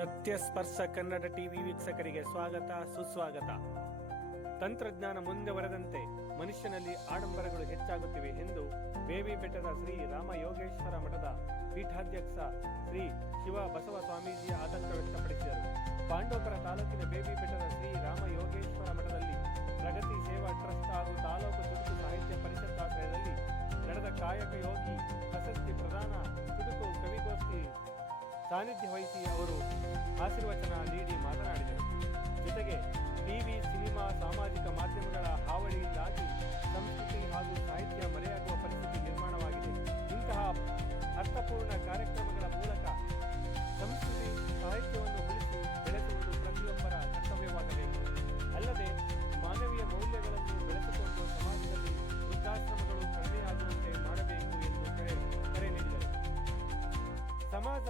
ಸತ್ಯಸ್ಪರ್ಶ Kannada TV ವೀಕ್ಷಕರಿಗೆ ಸ್ವಾಗತ ಸುಸ್ವಾಗತ. ತಂತ್ರಜ್ಞಾನ ಮುಂದುವರೆದಂತೆ ಮನುಷ್ಯನಲ್ಲಿ ಆಡಂಬರಗಳು ಹೆಚ್ಚಾಗುತ್ತಿವೆ ಎಂದು ಬೇವಿ ಬೆಟ್ಟದ ಶ್ರೀ ರಾಮಯೋಗೇಶ್ವರ ಮಠದ ಪೀಠಾಧ್ಯಕ್ಷ ಶ್ರೀ ಶಿವ ಬಸವ ಸ್ವಾಮೀಜಿಯ ಆತಂಕ ವ್ಯಕ್ತಪಡಿಸಿದರು. ಪಾಂಡವಪುರ ತಾಲೂಕಿನ ಬೇವಿ ಬೆಟ್ಟದ ಶ್ರೀ ರಾಮಯೋಗೇಶ್ವರ ಮಠದಲ್ಲಿ ಪ್ರಗತಿ ಸೇವಾ ಟ್ರಸ್ಟ್ ಹಾಗೂ ತಾಲೂಕು ಚುಟುಕು ಸಾಹಿತ್ಯ ಪರಿಷತ್ ಆಶ್ರಯದಲ್ಲಿ ನಡೆದ ಕಾಯಕ ಯೋಗಿ ಪ್ರಶಸ್ತಿ ಪ್ರದಾನ ಚುಟುಕು ಕವಿಗೋಷ್ಠಿ ಸಾನ್ನಿಧ್ಯ ವಹಿಸಿ ಅವರು ಆಶೀರ್ವಚನ ನೀಡಿ ಮಾತನಾಡಿದರು. ಜೊತೆಗೆ ಟಿವಿ, ಸಿನಿಮಾ, ಸಾಮಾಜಿಕ ಮಾಧ್ಯಮಗಳ ಹಾವಳಿಯಿಂದಾಗಿ ಸಂಸ್ಕೃತಿ ಹಾಗೂ ಸಾಹಿತ್ಯ ಮರೆಯಾಗುವ ಪರಿಸ್ಥಿತಿ ನಿರ್ಮಾಣವಾಗಿದೆ. ಇಂತಹ ಅರ್ಥಪೂರ್ಣ ಕಾರ್ಯಕ್ರಮಗಳ ಮೂಲಕ ಸಂಸ್ಕೃತಿ ಸಾಹಿತ್ಯವನ್ನು ಉಳಿಸಿ ಬೆಳೆಸುವುದು ಪ್ರತಿಯೊಬ್ಬರ ಕರ್ತವ್ಯವಾಗಬೇಕು. ಅಲ್ಲದೆ ಮಾನವೀಯ ಮೌಲ್ಯಗಳನ್ನು ಬೆಳೆಸಿಕೊಂಡು ಸಮಾಜದಲ್ಲಿ ವೃದ್ಧಾಶ್ರಮಗಳು ಕಡಿಮೆಯಾಗುವಂತೆ ಮಾಡಬೇಕು ಎಂದು ಕರೆ ನೀಡಿದರು. ಸಮಾಜ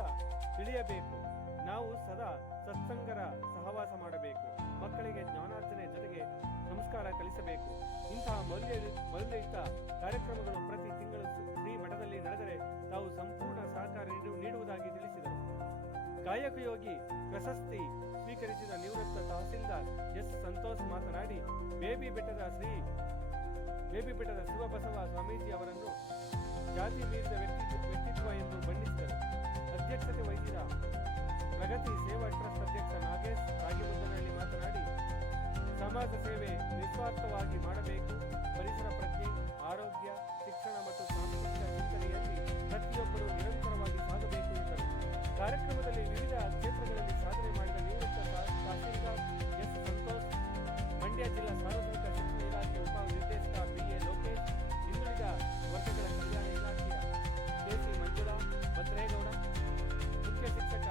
ತಿಳಿಯಬೇಕು. ನಾವು ಸದಾ ಸತ್ಸಂಗರ ಸಹವಾಸ ಮಾಡಬೇಕು. ಮಕ್ಕಳಿಗೆ ಜ್ಞಾನಾರ್ಜನೆ ಜೊತೆಗೆ ಸಂಸ್ಕಾರ ಕಲಿಸಬೇಕು. ಇಂತಹ ಮೌಲ್ಯಯುತ ಕಾರ್ಯಕ್ರಮಗಳು ಪ್ರತಿ ತಿಂಗಳು ಶ್ರೀ ಮಠದಲ್ಲಿ ನಡೆದರೆ ತಾವು ಸಂಪೂರ್ಣ ಸಹಕಾರ ನೀಡುವುದಾಗಿ ತಿಳಿಸಿದರು. ಕಾಯಕ ಯೋಗಿ ಪ್ರಶಸ್ತಿ ಸ್ವೀಕರಿಸಿದ ನಿವೃತ್ತ ತಹಸೀಲ್ದಾರ್ ಎಸ್ ಸಂತೋಷ್ ಮಾತನಾಡಿ ಬೇಬಿ ಬೆಟ್ಟದ ಶಿವಬಸವ ಸ್ವಾಮೀಜಿ ಅವರನ್ನು ಜಾತಿ ಮೀರಿದ ವ್ಯಕ್ತಿತ್ವ ಎಂದು ಬಣ್ಣಿಸಿದರು. ಅಧ್ಯಕ್ಷತೆ ವಹಿಸಿದ ಪ್ರಗತಿ ಸೇವಾ ಟ್ರಸ್ಟ್ ಅಧ್ಯಕ್ಷ ನಾಗೇಶ್ ರಾಗಿಮುದ್ದನಹಳ್ಳಿ ಮಾತನಾಡಿ ಸಮಾಜ ಸೇವೆ ನಿಸ್ವಾರ್ಥವಾಗಿ ಮಾಡಬೇಕು. ಪರಿಸರ ಪ್ರಜ್ಞೆ, ಆರೋಗ್ಯ, ಶಿಕ್ಷಣ ಮತ್ತು ಸಾಂಸ್ಕೃತಿಕ ಚಿಂತನೆಯಲ್ಲಿ ಪ್ರತಿಯೊಬ್ಬರು ನಿರಂತರವಾಗಿ ಸಾಗಬೇಕು ಎಂದರು. ಕಾರ್ಯಕ್ರಮದಲ್ಲಿ ವಿವಿಧ ಕ್ಷೇತ್ರಗಳಲ್ಲಿ ಸಾಧನೆ ಮಾಡಿದ ನಿವೃತ್ತ ತಹಸೀಲ್ದಾರ್ ಎಸ್ ಸಂತೋಷ್, ಮಂಡ್ಯ ಜಿಲ್ಲಾ ಸಾರ್ವಜನಿಕ ಶಿಕ್ಷಣ ಇಲಾಖೆ ಉಪ ನಿರ್ದೇಶಕ ಬಿ.ಎ. ಲೋಕೇಶ್, ಹಿಂದುಳಿದ ವರ್ಗಗಳ ಕಲ್ಯಾಣ ಇಲಾಖೆಯ ಕೆ.ಸಿ. ಮಂಜುಳಾ ಭದ್ರೇಗೌಡ, ಮುಖ್ಯ ಶಿಕ್ಷಕ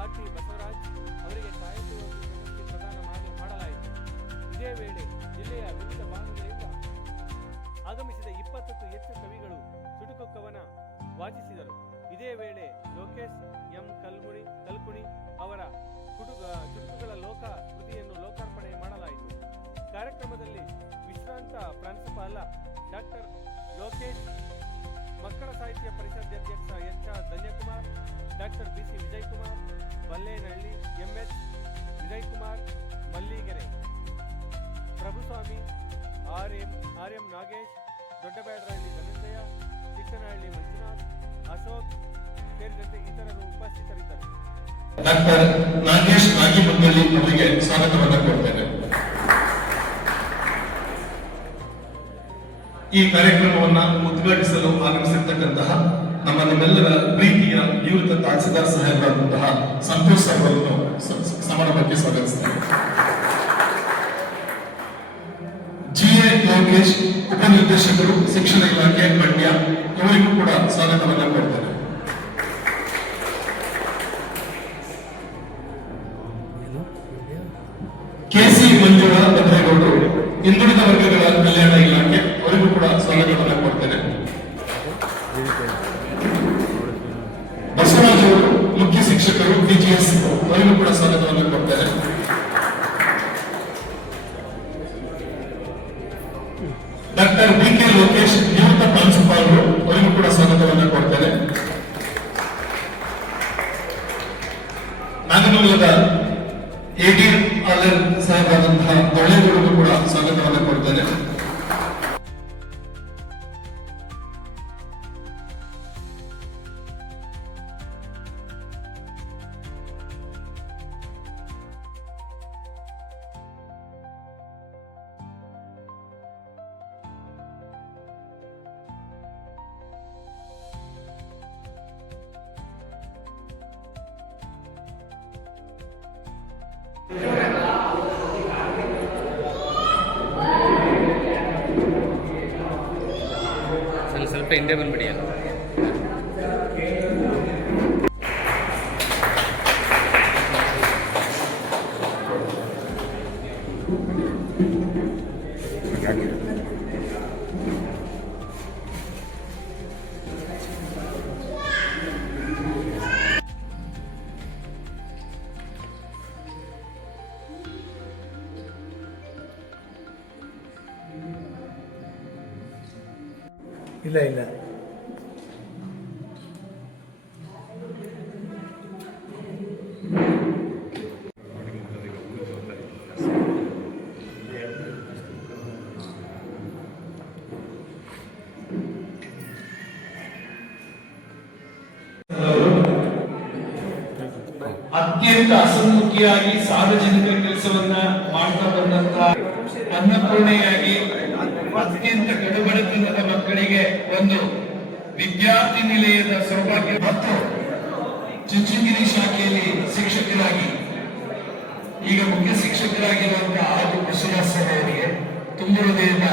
ಆರ್.ಟಿ. ಬಸವರಾಜ್ ಅವರಿಗೆ ಕಾಯಕ ಯೋಗಿ ಪ್ರಶಸ್ತಿ ಪ್ರದಾನ ಮಾಡಲಾಯಿತು. ಇದೇ ವೇಳೆ ಜಿಲ್ಲೆಯ ವಿವಿಧ ಭಾಗಗಳಿಂದ ಆಗಮಿಸಿದ 20ಕ್ಕೂ ಹೆಚ್ಚು ಕವಿಗಳು ಚುಟುಕು ಕವನ ವಾಚಿಸಿದರು. ಇದೇ ವೇಳೆ ಲೋಕೇಶ್ ಎಂ ಕಲ್ಕುಣಿ ಅವರ ಚುಟುಕುಗಳ ಲೋಕ ಕೃತಿಯನ್ನು ಲೋಕಾರ್ಪಣೆ ಮಾಡಲಾಯಿತು. ಕಾರ್ಯಕ್ರಮದಲ್ಲಿ ವಿಶ್ರಾಂತ ಪ್ರಾಂಶುಪಾಲ ಡಾಕ್ಟರ್ ಲೋಕೇಶ್, ಮಕ್ಕಳ ಸಾಹಿತ್ಯ ಪರಿಷತ್ ಅಧ್ಯಕ್ಷ HR. Dhanyakumar, doctor BC. Vijayakumar, Ballenahalli, MH. Vijayakumar, Malligere Prabhuswamy, RM. Nagesh, Doddabyadarahalli Dhananjaya, Chikkanahalli Manjunath, Ashok ಸೇರಿದಂತೆ ಇತರರು ಉಪಸ್ಥಿತರಿದ್ದರು. ಡಾಕ್ಟರ್ ನಾಗೇಶ್ ರಾಗಿಮುದ್ದನಹಳ್ಳಿ ಅವರಿಗೆ ಸ್ವಾಗತವನ್ನು ಕೊಡ್ತೇನೆ. ಈ ಕಾರ್ಯಕ್ರಮವನ್ನು ಉದ್ಘಾಟಿಸಲು ಆಗಮಿಸಿರ್ತಕ್ಕಂತಹ ನಿಮ್ಮೆಲ್ಲರ ಪ್ರೀತಿಯ ನಿವೃತ್ತ ತಹಸೀಲ್ದಾರ್ ಸಾಹೇಬರಾದಂತಹ ಸಂತೋಷ್ ಅವರನ್ನು ಸಮಾರಂಭಕ್ಕೆ ಸ್ವಾಗತಿಸುತ್ತೇನೆ. ಜಿ.ಎ. ಲೋಕೇಶ್, ಉಪನಿರ್ದೇಶಕರು, ಶಿಕ್ಷಣ ಇಲಾಖೆ, ಮಂಡ್ಯ, ಇವರಿಗೂ ಕೂಡ ಸ್ವಾಗತವನ್ನು ಕೊಡ್ತೇನೆ. ಕೆ.ಸಿ. ಮಂಜುಳಾ ಭದ್ರೇಗೌಡರು, ಹಿಂದುಳಿದ ವರ್ಗಗಳ ಕಲ್ಯಾಣ ಇಲಾಖೆ, ಅವರಿಗೂ ಕೂಡ ಸ್ವಾಗತವನ್ನು ಕೊಡ್ತೇನೆ. ಬಸವರಾಜ್ ಅವರು, ಮುಖ್ಯ ಶಿಕ್ಷಕರು, ಡಿಜಿಎಸ್, ಅವರಿಗೂ ಕೂಡ ಸ್ವಾಗತವನ್ನು ಕೊಡ್ತೇನೆ. Doctor BK. ಲೋಕೇಶ್, ನಿವೃತ್ತ ಪ್ರಾಂಶುಪಾಲರು, ಅವರಿಗೂ ಕೂಡ ಸ್ವಾಗತವನ್ನು ಕೊಡ್ತೇನೆ. ನಾಗಮಂಗಲದ ಎ.ಡಿ. ಸಾಹೇಬರಾದಂತಹ ದೊಳೆಗಳಿಗೂ ಕೂಡ ಸ್ವಾಗತವನ್ನು ಕೊಡ್ತೇನೆ. ಸ್ವಲ್ಪ ಹಿಂದೆ ಬಂದ್ಬಿಡಿ. ಇಲ್ಲ ಅತ್ಯಂತ ಹಸನ್ಮುಖಿಯಾಗಿ ಸಾರ್ವಜನಿಕ ಕೆಲಸವನ್ನ ಮಾಡ್ತಾ ಬಂದಂತ ಅನ್ನಪೂರ್ಣೆಯಾಗಿ ಅತ್ಯಂತ ಕಡುಬಡತನದ ಮಕ್ಕಳಿಗೆ ಒಂದು ವಿದ್ಯಾರ್ಥಿ ನಿಲಯದ ಸೌಭಾಗ್ಯ ಮತ್ತು ಚುಂಚನಗಿರಿ ಶಾಖೆಯಲ್ಲಿ ಶಿಕ್ಷಕರಾಗಿ ಈಗ ಮುಖ್ಯ ಶಿಕ್ಷಕರಾಗಿರುವಂತಹ ಹಾಗೂ ಬಸವರಾಜ್ ಸರ್ ಅವರಿಗೆ ತುಂಬ ಹೃದಯದ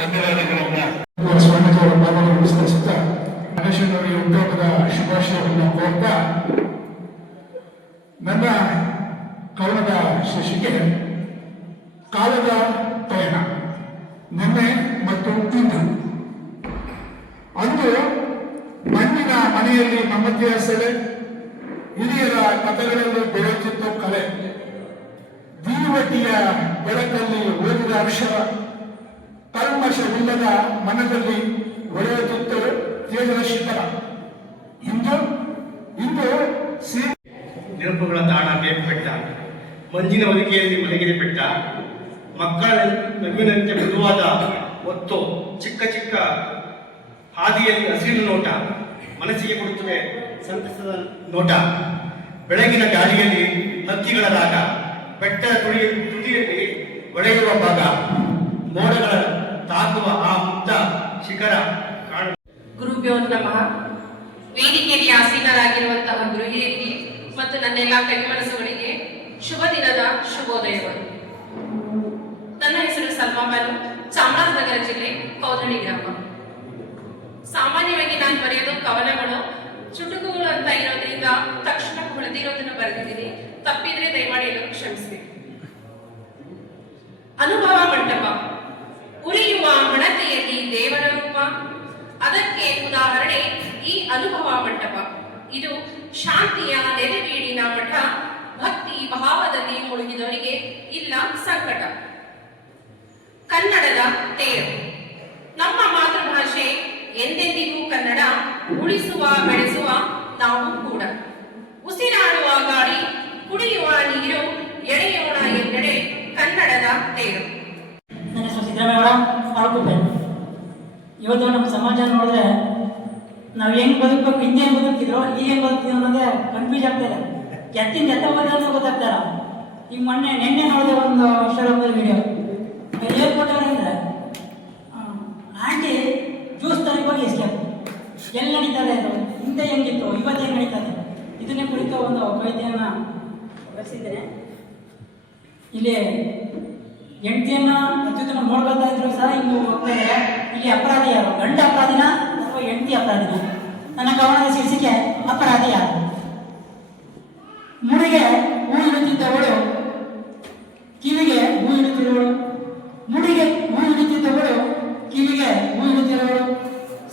ಧನ್ಯವಾದಗಳನ್ನ ಸ್ವಾಗತವನ್ನು ವಿಸ್ತರಿಸುತ್ತಾ ಗಣೇಶನವರಿಗೆ ಉದ್ಯೋಗದ ಶುಭಾಶಯವನ್ನು ಕೋರ್ತಾ ನನ್ನ ಕವನದ ಶೀರ್ಷಿಕೆ ಕಾಲದ ಪಯಣ ನಿನ್ನೆ ಮತ್ತು ಇಂದು. ಅಂದು ಮಣ್ಣಿನ ಮನೆಯಲ್ಲಿ ಮಮತೆಯ ಸೆಲೆ, ಹಿರಿಯರ ಕಥೆಗಳಲ್ಲಿ ಬೆಳೆಯುತ್ತಿತ್ತು ಕಲೆ, ದೀವಟಿಯ ಬೆಳಕಲ್ಲಿ ಓದಿದ ಅಕ್ಷರ, ಕಲ್ಮಶವಿಲ್ಲದ ಮನದಲ್ಲಿ ಒಡೆಯುತ್ತಿತ್ತು ತೇಜದ ಶಿಖರ. ಇಂದು ನೆನಪುಗಳ ತಾಣ ಬೇರ್ಪಟ್ಟ, ಮಂಜಿನ ಹೊದಿಕೆಯಲ್ಲಿ ಮಲಗಿದ ಬೆಟ್ಟ, ಮಕ್ಕಳ ನಗುವಿನಂತೆ ಮೃದುವಾದ ಒತ್ತು, ಚಿಕ್ಕ ಚಿಕ್ಕ ಹಾದಿಯಲ್ಲಿ ಹಸಿರು ನೋಟ, ಮನಸ್ಸಿಗೆ ಕೊಡುತ್ತವೆ ಸಂತಸದ ನೋಟ, ಬೆಳಗಿನ ಗಾಳಿಯಲ್ಲಿ ಹಕ್ಕಿಗಳ ರಾಗ, ಬೆಟ್ಟದ ತುದಿಯಲ್ಲಿ ಒಡೆಯುವ ಭಾಗ, ಮೋಡಗಳ ತಾಕುವ ಆ ಮುಕ್ತ ಶಿಖರ ಕಾಣ. ಗುರುಭ್ಯೋ ನಮಃ. ವೇದಿಕೆಯಲ್ಲಿ ಆಸೀನರಾಗಿರುವಂತಹ ಗೃಹಿಯರಿಗೆ ಮತ್ತು ನನ್ನೆಲ್ಲ ಕೈಮನಸ್ಸುಗಳಿಗೆ ಶುಭ ದಿನದ ಶುಭೋದಯಗಳು. ನನ್ನ ಹೆಸರು ಸಲ್ಮಾ ಬಾನು, ಚಾಮರಾಜನಗರ ಜಿಲ್ಲೆ ಕೌದಳ್ಳಿ ಗ್ರಾಮ. ಸಾಮಾನ್ಯವಾಗಿ ನಾನು ಬರೆಯೋದು ಕವನಗಳು, ಚುಟುಕುಗಳು ಅಂತ ಇರೋದ್ರಿಂದ ತಕ್ಷಣ ಹೊಳೆದಿರೋದನ್ನು ಬರೆದಿದ್ದೀನಿ. ತಪ್ಪಿದ್ರೆ ದಯಮಾಡಿ ಎಲ್ಲರೂ ಕ್ಷಮಿಸಬೇಕು. ಅನುಭವ ಮಂಟಪ, ಉರಿಯುವ ಹಣತೆಯಲ್ಲಿ ದೇವರ ರೂಪ, ಅದಕ್ಕೆ ಉದಾಹರಣೆ ಈ ಅನುಭವ ಮಂಟಪ. ಇದು ಶಾಂತಿಯ ನೆಲೆಗೀಡಿನ ಮಠ, ಭಕ್ತಿ ಭಾವದಲ್ಲಿ ಮುಳುಗಿದವರಿಗೆ ಇಲ್ಲ ಸಂಕಟ. ಕನ್ನಡದ ತೇರು, ನಮ್ಮ ಮಾತೃಭಾಷೆ ಎಂದೆಂದಿಗೂ ಕನ್ನಡ, ಉಳಿಸುವ ಬೆಳೆಸುವ ನಾವು ಕೂಡ. ಉಸಿರಾಡುವ ಗಾಳಿ, ಕುಡಿಯುವ ನೀರು, ಎಳೆಯೋಣ ಎಲ್ಲೆಡೆ ಕನ್ನಡದ ತೇರು. ನನ್ನ ಹೆಸರು ಸಿದ್ದರಾಮಯ್ಯ ಆಳ್ಕೊಳ್ತೇನೆ. ಇವತ್ತು ನಮ್ಮ ಸಮಾಜ ನೋಡಿದ್ರೆ ನಾವು ಹೆಂಗ್ ಬದುಕಬೇಕು, ಹಿಂದೆ ಹೆಂಗ್ ಬದುಕ್ತಿದ್ರು, ಈಗ ಹೆಂಗ್ ಬದುಕ್ತಿದ್ರು ಅನ್ನೋದೇ ಕನ್ಫ್ಯೂಸ್ ಆಗ್ತಾ ಇದೆ. ಎತ್ತಿಂದ ಎತ್ತ ಹೋಗೋದು ಗೊತ್ತಾಗ್ತಾರ. ಈಗ ನಿನ್ನೆ ನೋಡಿದೆ ಒಂದು ಇನ್ಸ್ಟಾಗ್ರಾಮಲ್ಲಿ ವಿಡಿಯೋ. ಏನು ಕೊಟ್ಟವ್ರೆ ಅಂದರೆ ಆಂಟಿ ಜ್ಯೂಸ್ ತರಬೇಕು ಎಸ್ಕೇಪ್ ಎಲ್ಲಿ ನಡೀತದೆ ಅದು, ಹಿಂದೆ ಹೆಂಗಿತ್ತು ಇವತ್ತು ಹೆಂಗೆ ನಡೀತದೆ, ಇದನ್ನೇ ಕುರಿತು ಒಂದು ಕವಿತೆಯನ್ನು ರಚಿಸಿದ್ದೇನೆ. ಇಲ್ಲಿ ಹೆಂಡತಿಯನ್ನ ಅತ್ಯುತ್ತಮ ನೋಡ್ಕೊಳ್ತಾ ಇದ್ರು ಸಹ ಇನ್ನು ಹೋಗ್ತಾ ಇದ್ದಾರೆ. ಇಲ್ಲಿ ಅಪರಾಧಿ ಯಾರು, ಗಂಡ ಅಪರಾಧಿನ ಅಥವಾ ಹೆಂಡತಿ ಅಪರಾಧಿನ? ನನ್ನ ಕವನದ ಶೀರ್ಷಿಕೆ ಅಪರಾಧಿ ಯಾರು. ಮುಡಿಗೆ ಹೂ ಇಡುತ್ತಿದ್ದವಳು, ಕಿವಿಗೆ ಹೂ ಇಡುತ್ತಿರುವಳು, ಮುಡಿಗೆ ಹೂ ಇಡುತ್ತಿದ್ದವಳು, ಕಿವಿಗೆ ಹೂ ಇಡುತ್ತಿರುವಳು,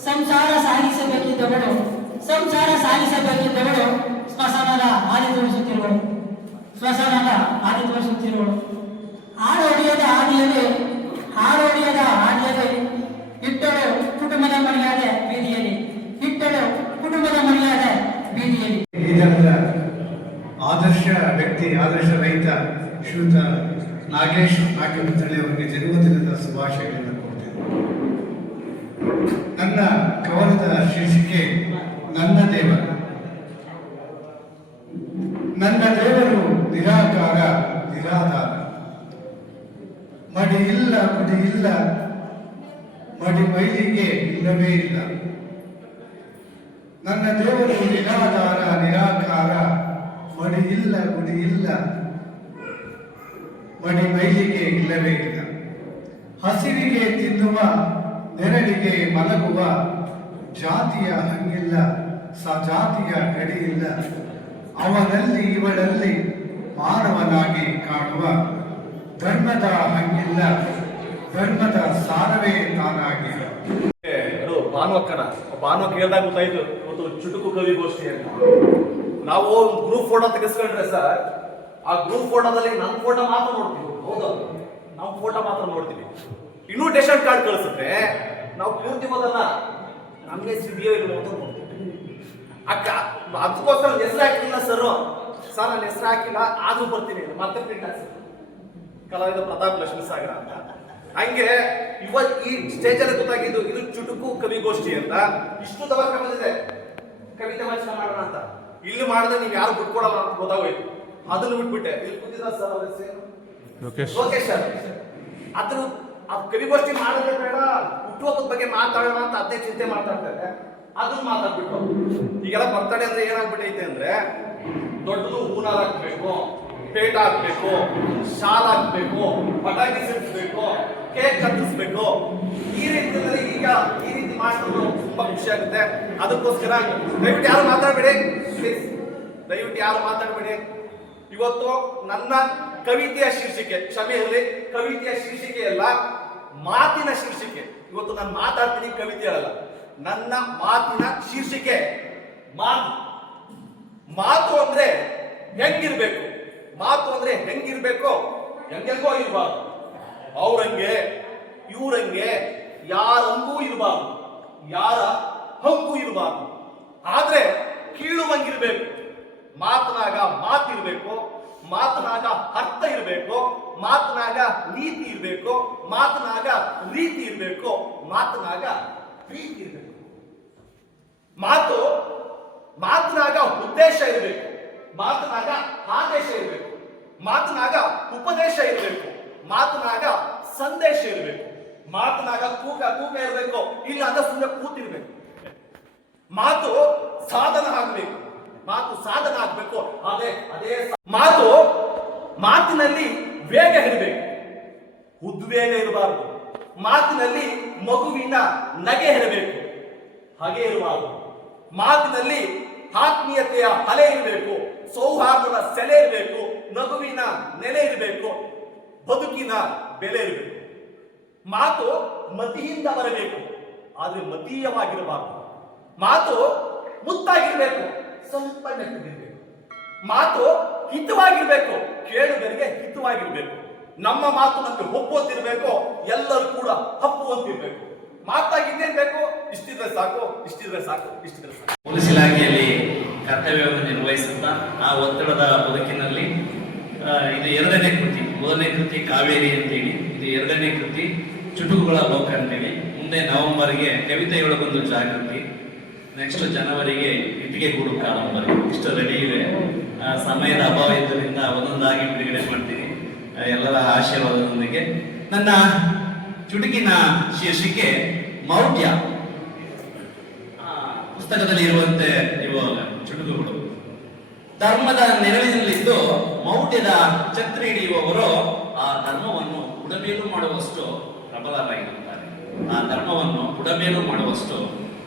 ಸಂಸಾರ ಸಾಗಿಸಬೇಕಿದ್ದವಳು ಸ್ಮಶಾನದ ಹಾದಿ ತೋರಿಸುತ್ತಿರುವಳು, ಹಾಡೊಡೆಯದ ಹಾದಿಯಲ್ಲಿ ಇಟ್ಟಳು ಕುಟುಂಬದ ಮರ್ಯಾದೆ ಬೀದಿಯಲ್ಲಿ, ಇದರ ಆದರ್ಶ ವ್ಯಕ್ತಿ, ಆದರ್ಶ ರೈತ ಶ್ರೀಯುತ ನಾಗೇಶ್ ನಾಗಮತಳ್ಳಿ ಅವರಿಗೆ ಜನ್ಮದಿನದ ಶುಭಾಶಯಗಳನ್ನು ಕೊಡ್ತೇನೆ. ನನ್ನ ಕವನದ ಶೀರ್ಷಿಕೆ ನನ್ನ ದೇವರು. ನನ್ನ ದೇವರು ನಿರಾಕಾರ ನಿರಾಧಾರ, ಮಡಿ ಇಲ್ಲ ಕುಡಿ ಇಲ್ಲ, ಮಡಿ ಮೈಲಿಗೆ ಇಲ್ಲವೇ ಇಲ್ಲ. ನನ್ನ ದೇವರು ನಿರಾಧಾರ ನಿರಾಕಾರ, ಮಡಿ ಇಲ್ಲ ಗುಡಿ ಇಲ್ಲ, ಮಡಿ ಮೈಲಿಗೆ ಇಲ್ಲವೇ ಇಲ್ಲ. ಹಸಿವಿಗೆ ತಿನ್ನುವ, ನೆರಳಿಗೆ ಮಲಗುವ, ಜಾತಿಯ ಹಂಗಿಲ್ಲ ಸಜಾತಿಯ ಗಡಿಯಿಲ್ಲ. ಅವನಲ್ಲಿ ಇವಳಲ್ಲಿ ಮಾನವನಾಗಿ ಕಾಣುವ, ಧರ್ಮದ ಹಂಗಿಲ್ಲ ಧರ್ಮದ ಸಾರವೇ ತಾನಾಗಿ. ಭಾನುವಾರ ಕೇಳಿದಾಗ ಗೊತ್ತಾಯ್ತು ಇವತ್ತು ಚುಟುಕು ಕವಿಗೋಷ್ಠಿ ಅಂತ. ನಾವು ಗ್ರೂಪ್ ಫೋಟೋ ತೆಗೆಸ್ಕೊಂಡ್ರೆ ಸರ್, ಆ ಗ್ರೂಪ್ ಫೋಟೋದಲ್ಲಿ ನನ್ನ ಫೋಟೋ ಮಾತ್ರ ನೋಡ್ತೀವಿ. ಹೌದು, ನಾವು ಫೋಟೋ ಮಾತ್ರ ನೋಡ್ತೀವಿ. ಇನ್ವಿಟೇಷನ್ ಕಾರ್ಡ್ ಕಳಿಸುತ್ತೆ, ನಾವು ಪೂರ್ತಿ ಮೊದಲ ನಮಗೆ ಸಿಬಿಯೋ ಇಲ್ಲ ಅಂತ ನೋಡ್ತೀವಿ. ಅದಕ್ಕೋಸ್ಕರ ಹೆಸರು ಹಾಕಿಲ್ಲ ಸರ್ ನನ್ನ ಹೆಸರು ಹಾಕಿಲ್ಲ, ಆದ್ರೂ ಬರ್ತೀನಿ ಮತ್ತೆ ಪ್ರಿಂಟ್ ಹಾಕ್ಸಿ ಕಲಾವಿದ ಪ್ರತಾಪ್ ಲಕ್ಷ್ಮೀ ಸಾಗರ ಅಂತ. ಹಂಗೆ ಇವತ್ತು ಈ ಸ್ಟೇಜಲ್ಲಿ ಗೊತ್ತಾಗಿದ್ದು ಇದು ಚುಟುಕು ಕವಿಗೋಷ್ಠಿ ಅಂತ. ಇಷ್ಟು ದವರ್ಕ ಬಂದಿದೆ ಕವಿತೆ ವಾಚನ ಮಾಡೋಣ ಅಂತ. ಇಲ್ಲಿ ಮಾಡಿದ್ರೆ ನೀವು ಯಾರು ಬಿಟ್ಕೊಡಲ್ಲ ಅಂತ ಗೊತ್ತಾಗೋಯ್ತು. ಅದನ್ನು ಬಿಟ್ಬಿಟ್ಟೆ. ಇಲ್ಲಿ ಕೂತಿದ್ದ ಸರ್ ಅವ್ರ ಹೆಸರು ಲೋಕೇಶ್ ಸರ್. ಅದ್ರ ಕವಿಗೋಷ್ಠಿ ಮಾಡಿದ್ರೆ ಬೇಡ, ಹುಟ್ಟುಹಬ್ಬದ ಬಗ್ಗೆ ಮಾತಾಡೋಣ ಅಂತ ಅದೇ ಚಿಂತೆ ಮಾತಾಡ್ತಾರೆ. ಅದನ್ನ ಮಾತಾಡ್ಬಿಟ್ಟು ಈಗೆಲ್ಲ ಬರ್ತಡೆ ಅಂದ್ರೆ ಏನಾಗ್ಬಿಟ್ಟೈತೆ ಅಂದ್ರೆ ದೊಡ್ಡದು ಹೂನಾರ್ ಹಾಕ್ಬೇಕು, ಪೇಟ ಹಾಕ್ಬೇಕು, ಶಾಲ್ ಹಾಕ್ಬೇಕು, ಪಟಾಕಿ ಸಿಡಿಸ್ಬೇಕು, ಕೇಕ್ ಕಟ್ಟಿಸ್ಬೇಕು. ಈ ರೀತಿಯಲ್ಲಿ ಈಗ ಈ ರೀತಿ ಮಾಡಿದ್ರು ತುಂಬಾ ಖುಷಿ ಆಗುತ್ತೆ. ಅದಕ್ಕೋಸ್ಕರ ದಯವಿಟ್ಟು ಯಾರು ಮಾತಾಡಬೇಡಿ, ದಯವಿಟ್ಟು ಯಾರು ಮಾತಾಡಬೇಡಿ. ಇವತ್ತು ನನ್ನ ಕವಿತೆಯ ಶೀರ್ಷಿಕೆ, ಕ್ಷಮೆ ಇರಲಿ, ಕವಿತೆಯ ಶೀರ್ಷಿಕೆ ಅಲ್ಲ, ಮಾತಿನ ಶೀರ್ಷಿಕೆ. ಇವತ್ತು ನಾನು ಮಾತಾಡ್ತೀನಿ, ಕವಿತೆ ಅಲ್ಲ, ನನ್ನ ಮಾತಿನ ಶೀರ್ಷಿಕೆ ಮಾತು. ಮಾತು ಅಂದ್ರೆ ಹೆಂಗಿರ್ಬೇಕು, ಮಾತು ಅಂದ್ರೆ ಹೆಂಗಿರ್ಬೇಕು, ಹೆಂಗೆಂಗೋ ಇರಬಾರ್ದು. ಅವ್ರಂಗೆ ಇವ್ರಂಗೆ ಯಾರಂಗೂ ಇರಬಾರ್ದು, ಯಾರ ಹಂಗೂ ಇರಬಾರ್ದು. ಆದ್ರೆ ಕೀಳುವಂಗಿರ್ಬೇಕು. ಮಾತನಾಗ ಮಾತಿರ್ಬೇಕು, ಮಾತನಾಗ ಅರ್ಥ ಇರಬೇಕು, ಮಾತನಾಗ ನೀತಿ ಇರಬೇಕು, ಮಾತನಾಗ ರೀತಿ ಇರಬೇಕು, ಮಾತನಾಗ ಪ್ರೀತಿ ಇರಬೇಕು. ಮಾತನಾಗ ಉದ್ದೇಶ ಇರಬೇಕು, ಮಾತನಾಗ ಆದೇಶ ಇರಬೇಕು, ಮಾತನಾಗ ಉಪದೇಶ ಇರಬೇಕು, ಮಾತನಾಗ ಸಂದೇಶ ಇರಬೇಕು, ಮಾತನಾಗ ತೂಕ ಇರಬೇಕು, ಇಲ್ಲ ಅಂದ್ರೆ ಸುಮ್ಮನೆ ಕೂತಿರ್ಬೇಕು. ಮಾತು ಸಾಧನ ಆಗ್ಬೇಕು, ಮಾತು ಸಾಧನ ಆಗ್ಬೇಕು. ಅದೇ ಮಾತಿನಲ್ಲಿ ವೇಗ ಇರಬೇಕು, ಉದ್ವೇಗ ಇರಬಾರದು. ಮಾತಿನಲ್ಲಿ ಮಗುವಿನ ನಗೆ ಇರಬೇಕು, ಹಾಗೆ ಇರಬಾರದು. ಮಾತಿನಲ್ಲಿ ಆತ್ಮೀಯತೆಯ ಅಲೆ ಇರಬೇಕು, ಸೌಹಾರ್ದದ ಸೆಲೆ ಇರಬೇಕು, ನಗುವಿನ ನೆಲೆ ಇರಬೇಕು, ಬದುಕಿನ ಬೆಲೆ ಇರಬೇಕು. ಮಾತು ಮತಿಯಿಂದ ಬರಬೇಕು, ಆದ್ರೆ ಮತೀಯವಾಗಿರಬಾರದು. ಮಾತು ಮುತ್ತಾಗಿರ್ಬೇಕು, ಸ್ವಲ್ಪ ನೆಟ್ಟಗಿರ್ಬೇಕು. ಮಾತು ಹಿತವಾಗಿರ್ಬೇಕು, ಕೇಳುಗರಿಗೆ ಹಿತವಾಗಿರ್ಬೇಕು. ನಮ್ಮ ಮಾತು ನಮಗೆ ಒಪ್ಪುವಂತಿರ್ಬೇಕು, ಎಲ್ಲರೂ ಕೂಡ ಹಪ್ಪುವಂತಿರ್ಬೇಕು. ಮಾತಾಗಿದ್ದೇನ್ ಬೇಕು, ಇಷ್ಟಿದ್ರೆ ಸಾಕು, ಇಷ್ಟಿದ್ರೆ ಸಾಕು, ಇಷ್ಟಿದ್ರೆ ಸಾಕು. ಪೊಲೀಸ್ ಇಲಾಖೆಯಲ್ಲಿ ಕರ್ತವ್ಯವನ್ನು ನಿರ್ವಹಿಸುತ್ತಾ ಆ ಒತ್ತಡದ ಬದುಕಿನಲ್ಲಿ ಇದು ಎರಡನೇ ಕೃತಿ. ಮೊದಲನೇ ಕೃತಿ ಕಾವೇರಿ ಅಂತೇಳಿ, ಇದು ಎರಡನೇ ಕೃತಿ ಚುಟುಕುಗಳ ಲೋಕ ಅಂತೇಳಿ. ಮುಂದೆ ನವೆಂಬರ್ಗೆ ಕವಿತೆಯೊಳಗೊಂದು ಜಾಗೃತಿ, ನೆಕ್ಸ್ಟ್ ಜನವರಿಗೆ ಇಟ್ಟಿಗೆ ಗೂಡು ಕಾದಂಬರಿ. ಇಷ್ಟು ರೆಡಿ ಇದೆ. ಸಮಯದ ಅಭಾವ ಇದ್ದರಿಂದ ಒಂದೊಂದಾಗಿ ಬಿಡುಗಡೆ ಮಾಡ್ತೀನಿ ಎಲ್ಲರ ಆಶೀರ್ವಾದದೊಂದಿಗೆ. ನನ್ನ ಚುಟುಕಿನ ಶೀರ್ಷಿಕೆ ಮೌಢ್ಯ. ಪುಸ್ತಕದಲ್ಲಿ ಇರುವಂತೆ ಇವು ಚುಟುಕುಗಳು. ಧರ್ಮದ ನೆರಳಿನಲ್ಲಿದ್ದು ಮೌಢ್ಯದ ಛತ್ರಿ ಹಿಡಿಯುವವರು ಆ ಧರ್ಮವನ್ನು ಉಡಬೇಲು ಮಾಡುವಷ್ಟು ಪ್ರಬಲರಾಗಿರುತ್ತಾರೆ. ಆ ಧರ್ಮವನ್ನು ಉಡಬೇಲು ಮಾಡುವಷ್ಟು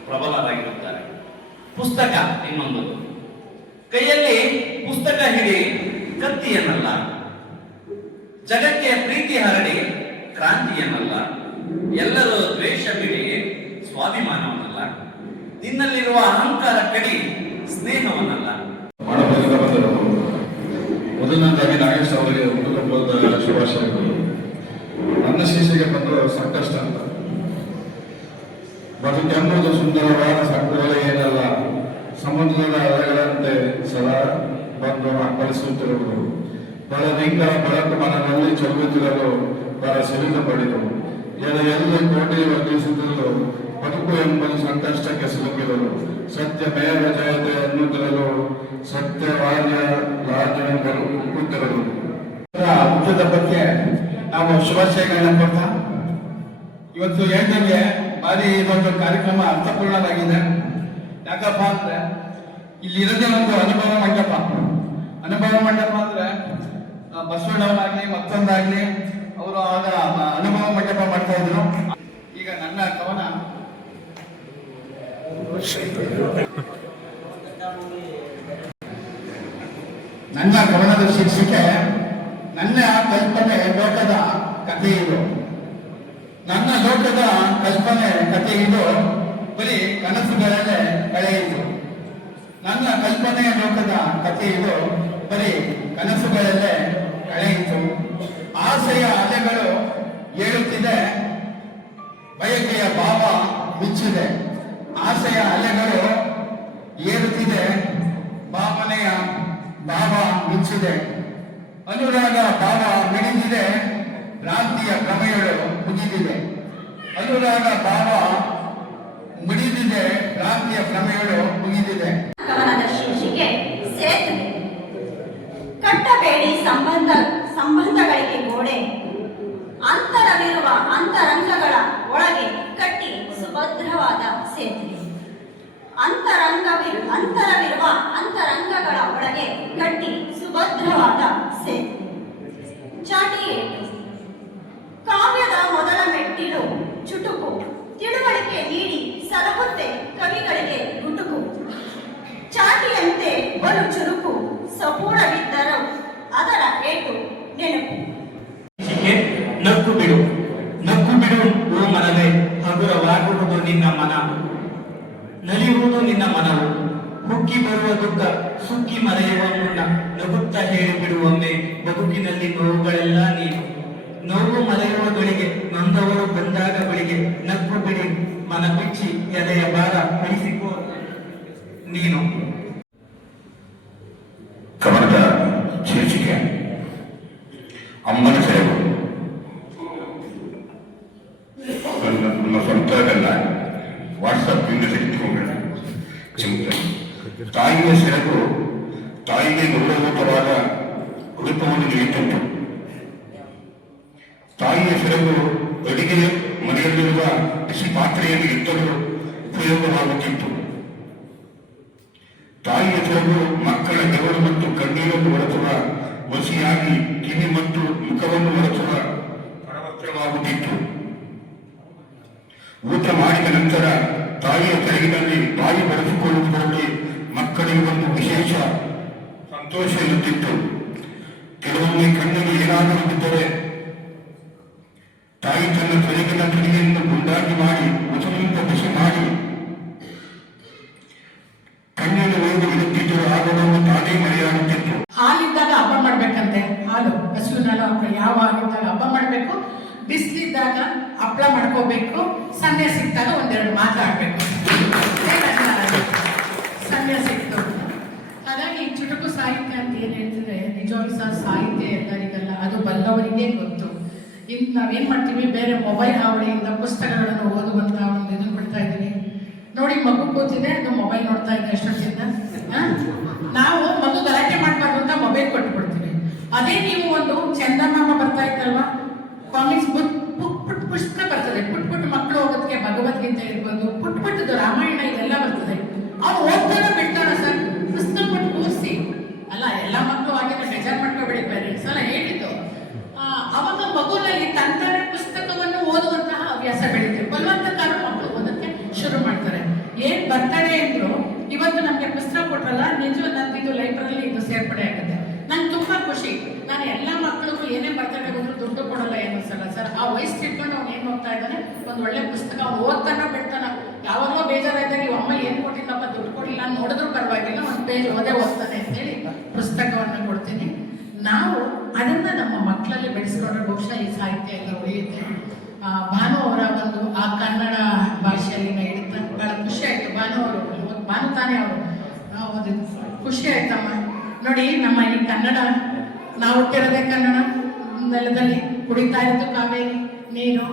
ಪ್ರಬಲರಾಗಿರುತ್ತಾರೆ. ಪುಸ್ತಕ ಇನ್ನೊಂದು. ಕೈಯಲ್ಲಿ ಪುಸ್ತಕ ಹಿಡಿ ಕತ್ತಿಯನ್ನಲ್ಲ, ಜಗಕ್ಕೆ ಪ್ರೀತಿ ಹರಡಿ ಕ್ರಾಂತಿಯನ್ನಲ್ಲ, ಎಲ್ಲರೂ ದ್ವೇಷ ಬಿಡಿ ಸ್ವಾಭಿಮಾನವನ್ನಲ್ಲ, ನಿನ್ನಲ್ಲಿರುವ ಅಹಂಕಾರ ಕಡಿ ಸ್ನೇಹವನ್ನಲ್ಲ. ಮಾಡಬಹುದಾದ ಬಂದರು. ಮೊದಲನೇದಾಗಿ ನಾಗೇಶ್ ಅವರಿಗೆ ಹುಟ್ಟುಹಬ್ಬದ ಶುಭಾಶಯಗಳು. ನನ್ನ ಶೀರ್ಷಿಕೆ ಬಂದು ಸಂಕಷ್ಟ ಅಂತ. ಬದುಕೆಂಬುದು ಸುಂದರವಾದ ಸಂಕುಲ ಏನಲ್ಲ, ಸಮುದ್ರದ ಅಲೆಗಳಂತೆ ಸದಾ ಬಂದು ಅಪ್ಪಳಿಸುತ್ತಿರುವುದು. ಬಲದಿಂಗಳ ಬೆಳಕು ಮನದಲ್ಲಿ ಚೆಲ್ಲುತ್ತಿರಲು ಬರ ಸಿರಿದು ಪಡೆದವು. ಎಲ್ಲಿ ಕೋಟೆ ವರ್ಗಿಸುತ್ತಿರಲು ಬದುಕು ಎಂಬುದು ಸಂಕಷ್ಟಕ್ಕೆ ಸಿಲುಕಿದರು. ಸತ್ಯ ಮೇವ ಜಯತೆ ಎನ್ನುತ್ತಿರಲು ಸತ್ಯವಾದ ರಾಜ್ಯಗಳು ಹುಟ್ಟುತ್ತಿರಲು. ಹುಟ್ಟದ ಬಗ್ಗೆ ನಾವು ಶುಭಾಶಯಗಳನ್ನ ಕೊಡ್ತಾ ಇವತ್ತು ಹೇಳ್ದಂಗೆ ಭಾರಿ ಇದೊಂದು ಕಾರ್ಯಕ್ರಮ ಅರ್ಥಪೂರ್ಣವಾಗಿದೆ. ಯಾಕಪ್ಪ ಅಂದ್ರೆ ಇಲ್ಲಿರೋದೇ ಒಂದು ಅನುಭವ ಮಂಟಪ. ಅನುಭವ ಮಂಟಪ ಅಂದ್ರೆ ಬಸವಣ್ಣವರಾಗ್ಲಿ ಮತ್ತೊಂದಾಗ್ಲಿ ಅವರು ಆಗ ಅನುಭವ ಮಂಟಪ ಮಾಡ್ತಾ ಇದ್ರು. ಈಗ ನನ್ನ ಕವನ ನನ್ನ ಕವನದ ಶೀರ್ಷಿಕೆ ನನ್ನ ಕಲ್ಪನೆ ಲೋಕದ ಕಥೆ ಇದು. ನನ್ನ ಲೋಕದ ಕಲ್ಪನೆ ಕಥೆ ಇದು ಬರೀ ಕನಸುಗಳಲ್ಲೇ ಕಳೆಯಿತು. ನನ್ನ ಕಲ್ಪನೆಯ ಲೋಕದ ಕಥೆ ಇದು ಬರೀ ಕನಸುಗಳಲ್ಲೇ ಕಳೆಯಿತು. ಆಸೆಯ ಅಲೆಗಳು ಏಳುತ್ತಿದೆ, ಬಯಕೆಯ ಭಾವ ಮಿಚ್ಚಿದೆ. ಆಸೆಯ ಅಲೆಗಳು ಏರುತ್ತಿದೆ, ಭಾವನೆಯ ಭಾವ ಮಿಚ್ಚಿದೆ. ಅನುರಾಗ ಭಾವ ಮಿಡಿದಿದೆ, ಭ್ರಾಂತಿಯ ಭ್ರಮೆಗಳು ಮುಗಿದಿದೆ. ಅನುರಾಗ ಭಾವ ಮುಡಿದಿದೆ, ಭ್ರಾಂತಿಯ ಭ್ರಮೆಗಳು ಮುಗಿದಿದೆ. ಕವನದ ಶೀರ್ಷಿಕೆ ಸೇತುವೆ. ಕಟ್ಟಬೇಡಿ ಸಂಬಂಧಗಳಿಗೆ ಗೋಡೆ, ಅಂತರವಿರುವ ಅಂತರಂಗಗಳ ಒಳಗೆ ಕಟ್ಟಿ ಸುಭದ್ರವಾದ ಸೇತುವೆ. ಅಂತರವಿರುವ ಅಂತರಂಗಗಳ ಒಳಗೆ ಕಟ್ಟಿ ಸುಭದ್ರವಾದ ಸೇತುವೆ. ಚಾಟಿ ಏಟು. ಕಾವ್ಯದ ಮೊದಲ ಮೆಟ್ಟಿಲು ಚುಟುಕು, ತಿಳುವಳಿಕೆ ನೀಡಿ ಸಲಹುತ್ತೆ ಕವಿಗಳಿಗೆ ಗುಟುಕು. ಚಾಟಿಯಂತೆ ಬಲು ಚುರುಕು, ಸಪೂರವಿದ್ದರೂ ಅದರ ಏಟು ನೆನಪು. ನಕ್ಕು ಬಿಡು, ನಕ್ಕು ಬಿಡು ಓ ಮನವೇ, ಹಗುರವಾಗುವುದು ನಿನ್ನ ಮನ, ನಲಿಯುವುದು ನಿನ್ನ ಮನವು. ಹುಕ್ಕಿ ಬರುವ ದುಃಖ ಸುಕ್ಕಿ ಮರೆಯುವ ಮುನ್ನ ನಗುತ್ತಾ ಹೇಳಿಬಿಡುವೊಮ್ಮೆ, ಬದುಕಿನಲ್ಲಿ ನೋವುಗಳೆಲ್ಲ ನೀನು. ನೋವು ಮರೆಯುವ ಗಳಿಗೆ ನೊಂದವರು ಬಂದಾಗ ಬಳಿಗೆ, ನಕ್ಕು ಬಿಡಿ ಮನ ಬಿಚ್ಚಿ ಎದೆಯ ಭಾರ ಇಳಿಸಿಕೋ ನೀನು. ಕವನದ ಶೀರ್ಷಿಕೆ ಅಮ್ಮನ ಸೆರಗು. ನನ್ನ ಸ್ವಂತದಲ್ಲ, ವಾಟ್ಸಪ್ ಇಂದ ತೆಗೆದುಕೊಂಡ ತಾಯಿಯ ಸೆರಗು ತಾಯಿಗೆ ಗೌರವಯುತವಾದ ಉಡುಪವನ್ನು ನೀಡುತ್ತಿತ್ತು. ತಾಯಿಯ ಸೆರಗು ಅಡಿಗೆ ಮನೆಯಲ್ಲಿರುವ ಬಿಸಿ ಪಾತ್ರೆಯನ್ನು ಇಟ್ಟಲು ಉಪಯೋಗವಾಗುತ್ತಿತ್ತು. ತಾಯಿಯ ಸೆರಗು ಮಕ್ಕಳ ಬೆವರು ಮತ್ತು ಕಣ್ಣೀರನ್ನು ಒರೆಸುವ ವಸಿಯಾಗಿ ಕಿವಿ ಮತ್ತು ಮುಖವನ್ನು ಒರೆಸುವ ಪರವಸ್ತ್ರವಾಗುತ್ತಿತ್ತು. ಊಟ ಮಾಡಿದ ನಂತರ ತಾಯಿಯ ಸೆರಗಿನಲ್ಲಿ ಬಾಯಿ ಬಳಸಿಕೊಳ್ಳುವುದರಲ್ಲಿ ಮಕ್ಕಳಿಗೆ ಒಂದು ವಿಶೇಷ ಸಂತೋಷ ಇರುತ್ತಿತ್ತು. ಕೆಲವೊಮ್ಮೆ ಕಣ್ಣಿಗೆ ಏನಾದರೂ ಬಿದ್ದರೆ ತಾಯಿ ತನ್ನ ಸೆರಗಿನ ತುದಿಯನ್ನು ಗುಂಡಾಗಿ ಮಾಡಿ ಉಸಿರಿಂದ ಬಿಸಿ ಮಾಡಿ ಕಣ್ಣಿನ ಒಯ್ದು ಇರುತ್ತಿದ್ದರು. ಆಗೋದನ್ನು ತಾನೇ ಮರೆಯಾಗುತ್ತಿತ್ತು. ಹಾಲಿದ್ದಾಗ ಹಬ್ಬ ಮಾಡ್ಬೇಕಂತೆ. ಹಾಲು ಹಸುವಿನೆಲ್ಲ ಯಾವ ಹಾಲಿದ್ದಾಗ ಹಬ್ಬ ಮಾಡಬೇಕು, ಬಿಸಿಲಿದ್ದಾಗ ಹಪ್ಪಳ ಮಾಡ್ಕೋಬೇಕು, ಸಮಯ ಸಿಕ್ತಾಗ ಒಂದೆರಡು ಮಾತಾಡಬೇಕು. ಸಮಯ ಸಿಕ್ತು. ಹಾಗಾಗಿ ಚುಟುಕು ಸಾಹಿತ್ಯ ಅಂತ ಏನು ಹೇಳ್ತಿದ್ರೆ, ನಿಜವಾಗ್ಲೂ ಸಹ ಸಾಹಿತ್ಯ ಎಲ್ಲರಿಗಲ್ಲ, ಅದು ಬಲ್ಲವರಿಗೆ ಗೊತ್ತು. ಇನ್ನು ನಾವೇನು ಮಾಡ್ತೀವಿ, ಬೇರೆ ಮೊಬೈಲ್ ಹಾವಳಿಯಿಂದ ಪುಸ್ತಕಗಳನ್ನು ಓದುವಂತ ಒಂದು ಇದನ್ನು ಬಿಡ್ತಾ ಇದ್ದೀವಿ. ನೋಡಿ, ಮಗು ಕೂತಿದೆ, ಅದು ಮೊಬೈಲ್ ನೋಡ್ತಾ ಇದೆ ಎಷ್ಟೊತ್ತಿಂದ. ನಾವು ಮಗು ಗಲಾಟೆ ಮಾಡಬಾರ್ದು ಅಂತ ಮೊಬೈಲ್ ಕೊಟ್ಟುಬಿಡ್ತೀವಿ. ಅದೇ ನೀವು ಒಂದು ಚಂದಮಾಮ ಬರ್ತಾ ಇತ್ತಲ್ವಾ, ಕಾಮಿಕ್ಸ್ ಬುಕ್ ಪುಸ್ತಕ ಬರ್ತದೆ, ಪುಟ್ ಮಕ್ಕಳು ಹೋಗೋದಕ್ಕೆ ಭಗವದ್ಗೀತೆ ಇರ್ಬೋದು, ಪುಟ್ಟದು ರಾಮಾಯಣ ಇದೆಲ್ಲ ಬರ್ತದೆ. ಅವ್ರು ಓದ್ತಾರ ಬಿಡ್ತಾರ ಸರ್, ಪುಸ್ತಕ ಕೊಟ್ಟು ಕೂರಿಸಿ. ಅಲ್ಲ, ಎಲ್ಲ ಮಕ್ಕಳು ಆಗಿದ್ರೆ ಬೇಜಾರು ಮಾಡ್ಕೊಬೇಡಿ ಪೇರೆಂಟ್ಸ್ ಅಲ್ಲ ಹೇಳಿದ್ದು. ಅವಾಗ ಮಗುನಲ್ಲಿ ತಂತಾನೆ ಪುಸ್ತಕವನ್ನು ಓದುವಂತಹ ಹವ್ಯಾಸ ಬೆಳೀತಾರೆ. ಬಲವಂತಕಾರ ಮಕ್ಕಳು ಓದಕ್ಕೆ ಶುರು ಮಾಡ್ತಾರೆ. ಏನ್ ಬರ್ತಡೆ ಅಂದ್ರು, ಇವತ್ತು ನಮ್ಗೆ ಪುಸ್ತಕ ಕೊಟ್ರಲ್ಲ, ನಿಜ ನಂದಿದ್ದು ಲೈಬ್ರರಿ ಇದು ಸೇರ್ಪಡೆ ಆಗುತ್ತೆ. ನಂಗೆ ತುಂಬಾ ಖುಷಿ. ನಾನು ಎಲ್ಲ ಮಕ್ಕಳಿಗೂ ಏನೇ ಬರ್ತಡೆ ಹೋದ್ರು ದುಡ್ಡು ಕೊಡಲ್ಲ ಏನು ಸಲ ಸರ್. ಆ ವಯಸ್ಸು ತಿಳ್ಕೊಂಡು ಅವ್ನು ಏನ್ ಹೋಗ್ತಾ ಇದ್ದಾನೆ, ಒಂದು ಒಳ್ಳೆ ಪುಸ್ತಕ ಅವ್ನು ಓದ್ತಾನೋ ಬಿಡ್ತಾನ. ಯಾವಾಗಲೂ ಬೇಜಾರಾಯ್ದಾಗ ಇವ್ ಅಮ್ಮ ಏನ್ ಕೊಟ್ಟಿಲ್ಲಪ್ಪ, ದುಡ್ಡು ಕೊಡಿಲ್ಲ ನೋಡಿದ್ರು ಪರವಾಗಿಲ್ಲ, ಒಂದು ಪೇಜ್ ಓದ್ತಾನೆ ಅಂತೇಳಿ ಪುಸ್ತಕವನ್ನು ಕೊಡ್ತೀನಿ. ನಾವು ಅದನ್ನ ನಮ್ಮ ಮಕ್ಕಳಲ್ಲಿ ಬೆಳೆಸ್ಕೊಂಡ್ರೆ ಬಹುಶಃ ಈ ಸಾಹಿತ್ಯ ಎಲ್ಲ ಉಳಿಯುತ್ತೆ. ಭಾನು ಅವರ ಒಂದು ಆ ಕನ್ನಡ ಭಾಷೆಯಲ್ಲಿ ಹೇಳ್ತಾ ಬಹಳ ಖುಷಿ ಆಯ್ತು. ಭಾನು ತಾನೇ ಅವರು ಓದಿದ್ದು, ಖುಷಿ ಆಯ್ತಮ್ಮ. ನೋಡಿ, ನಮ್ಮ ಈ ಕನ್ನಡ, ನಾವು ಹುಟ್ಟಿರೋದೇ ಕನ್ನಡ ನೆಲದಲ್ಲಿ, ಕುಡಿತಾ ಇರೋದು ಕಾವೇರಿ ನೀರು,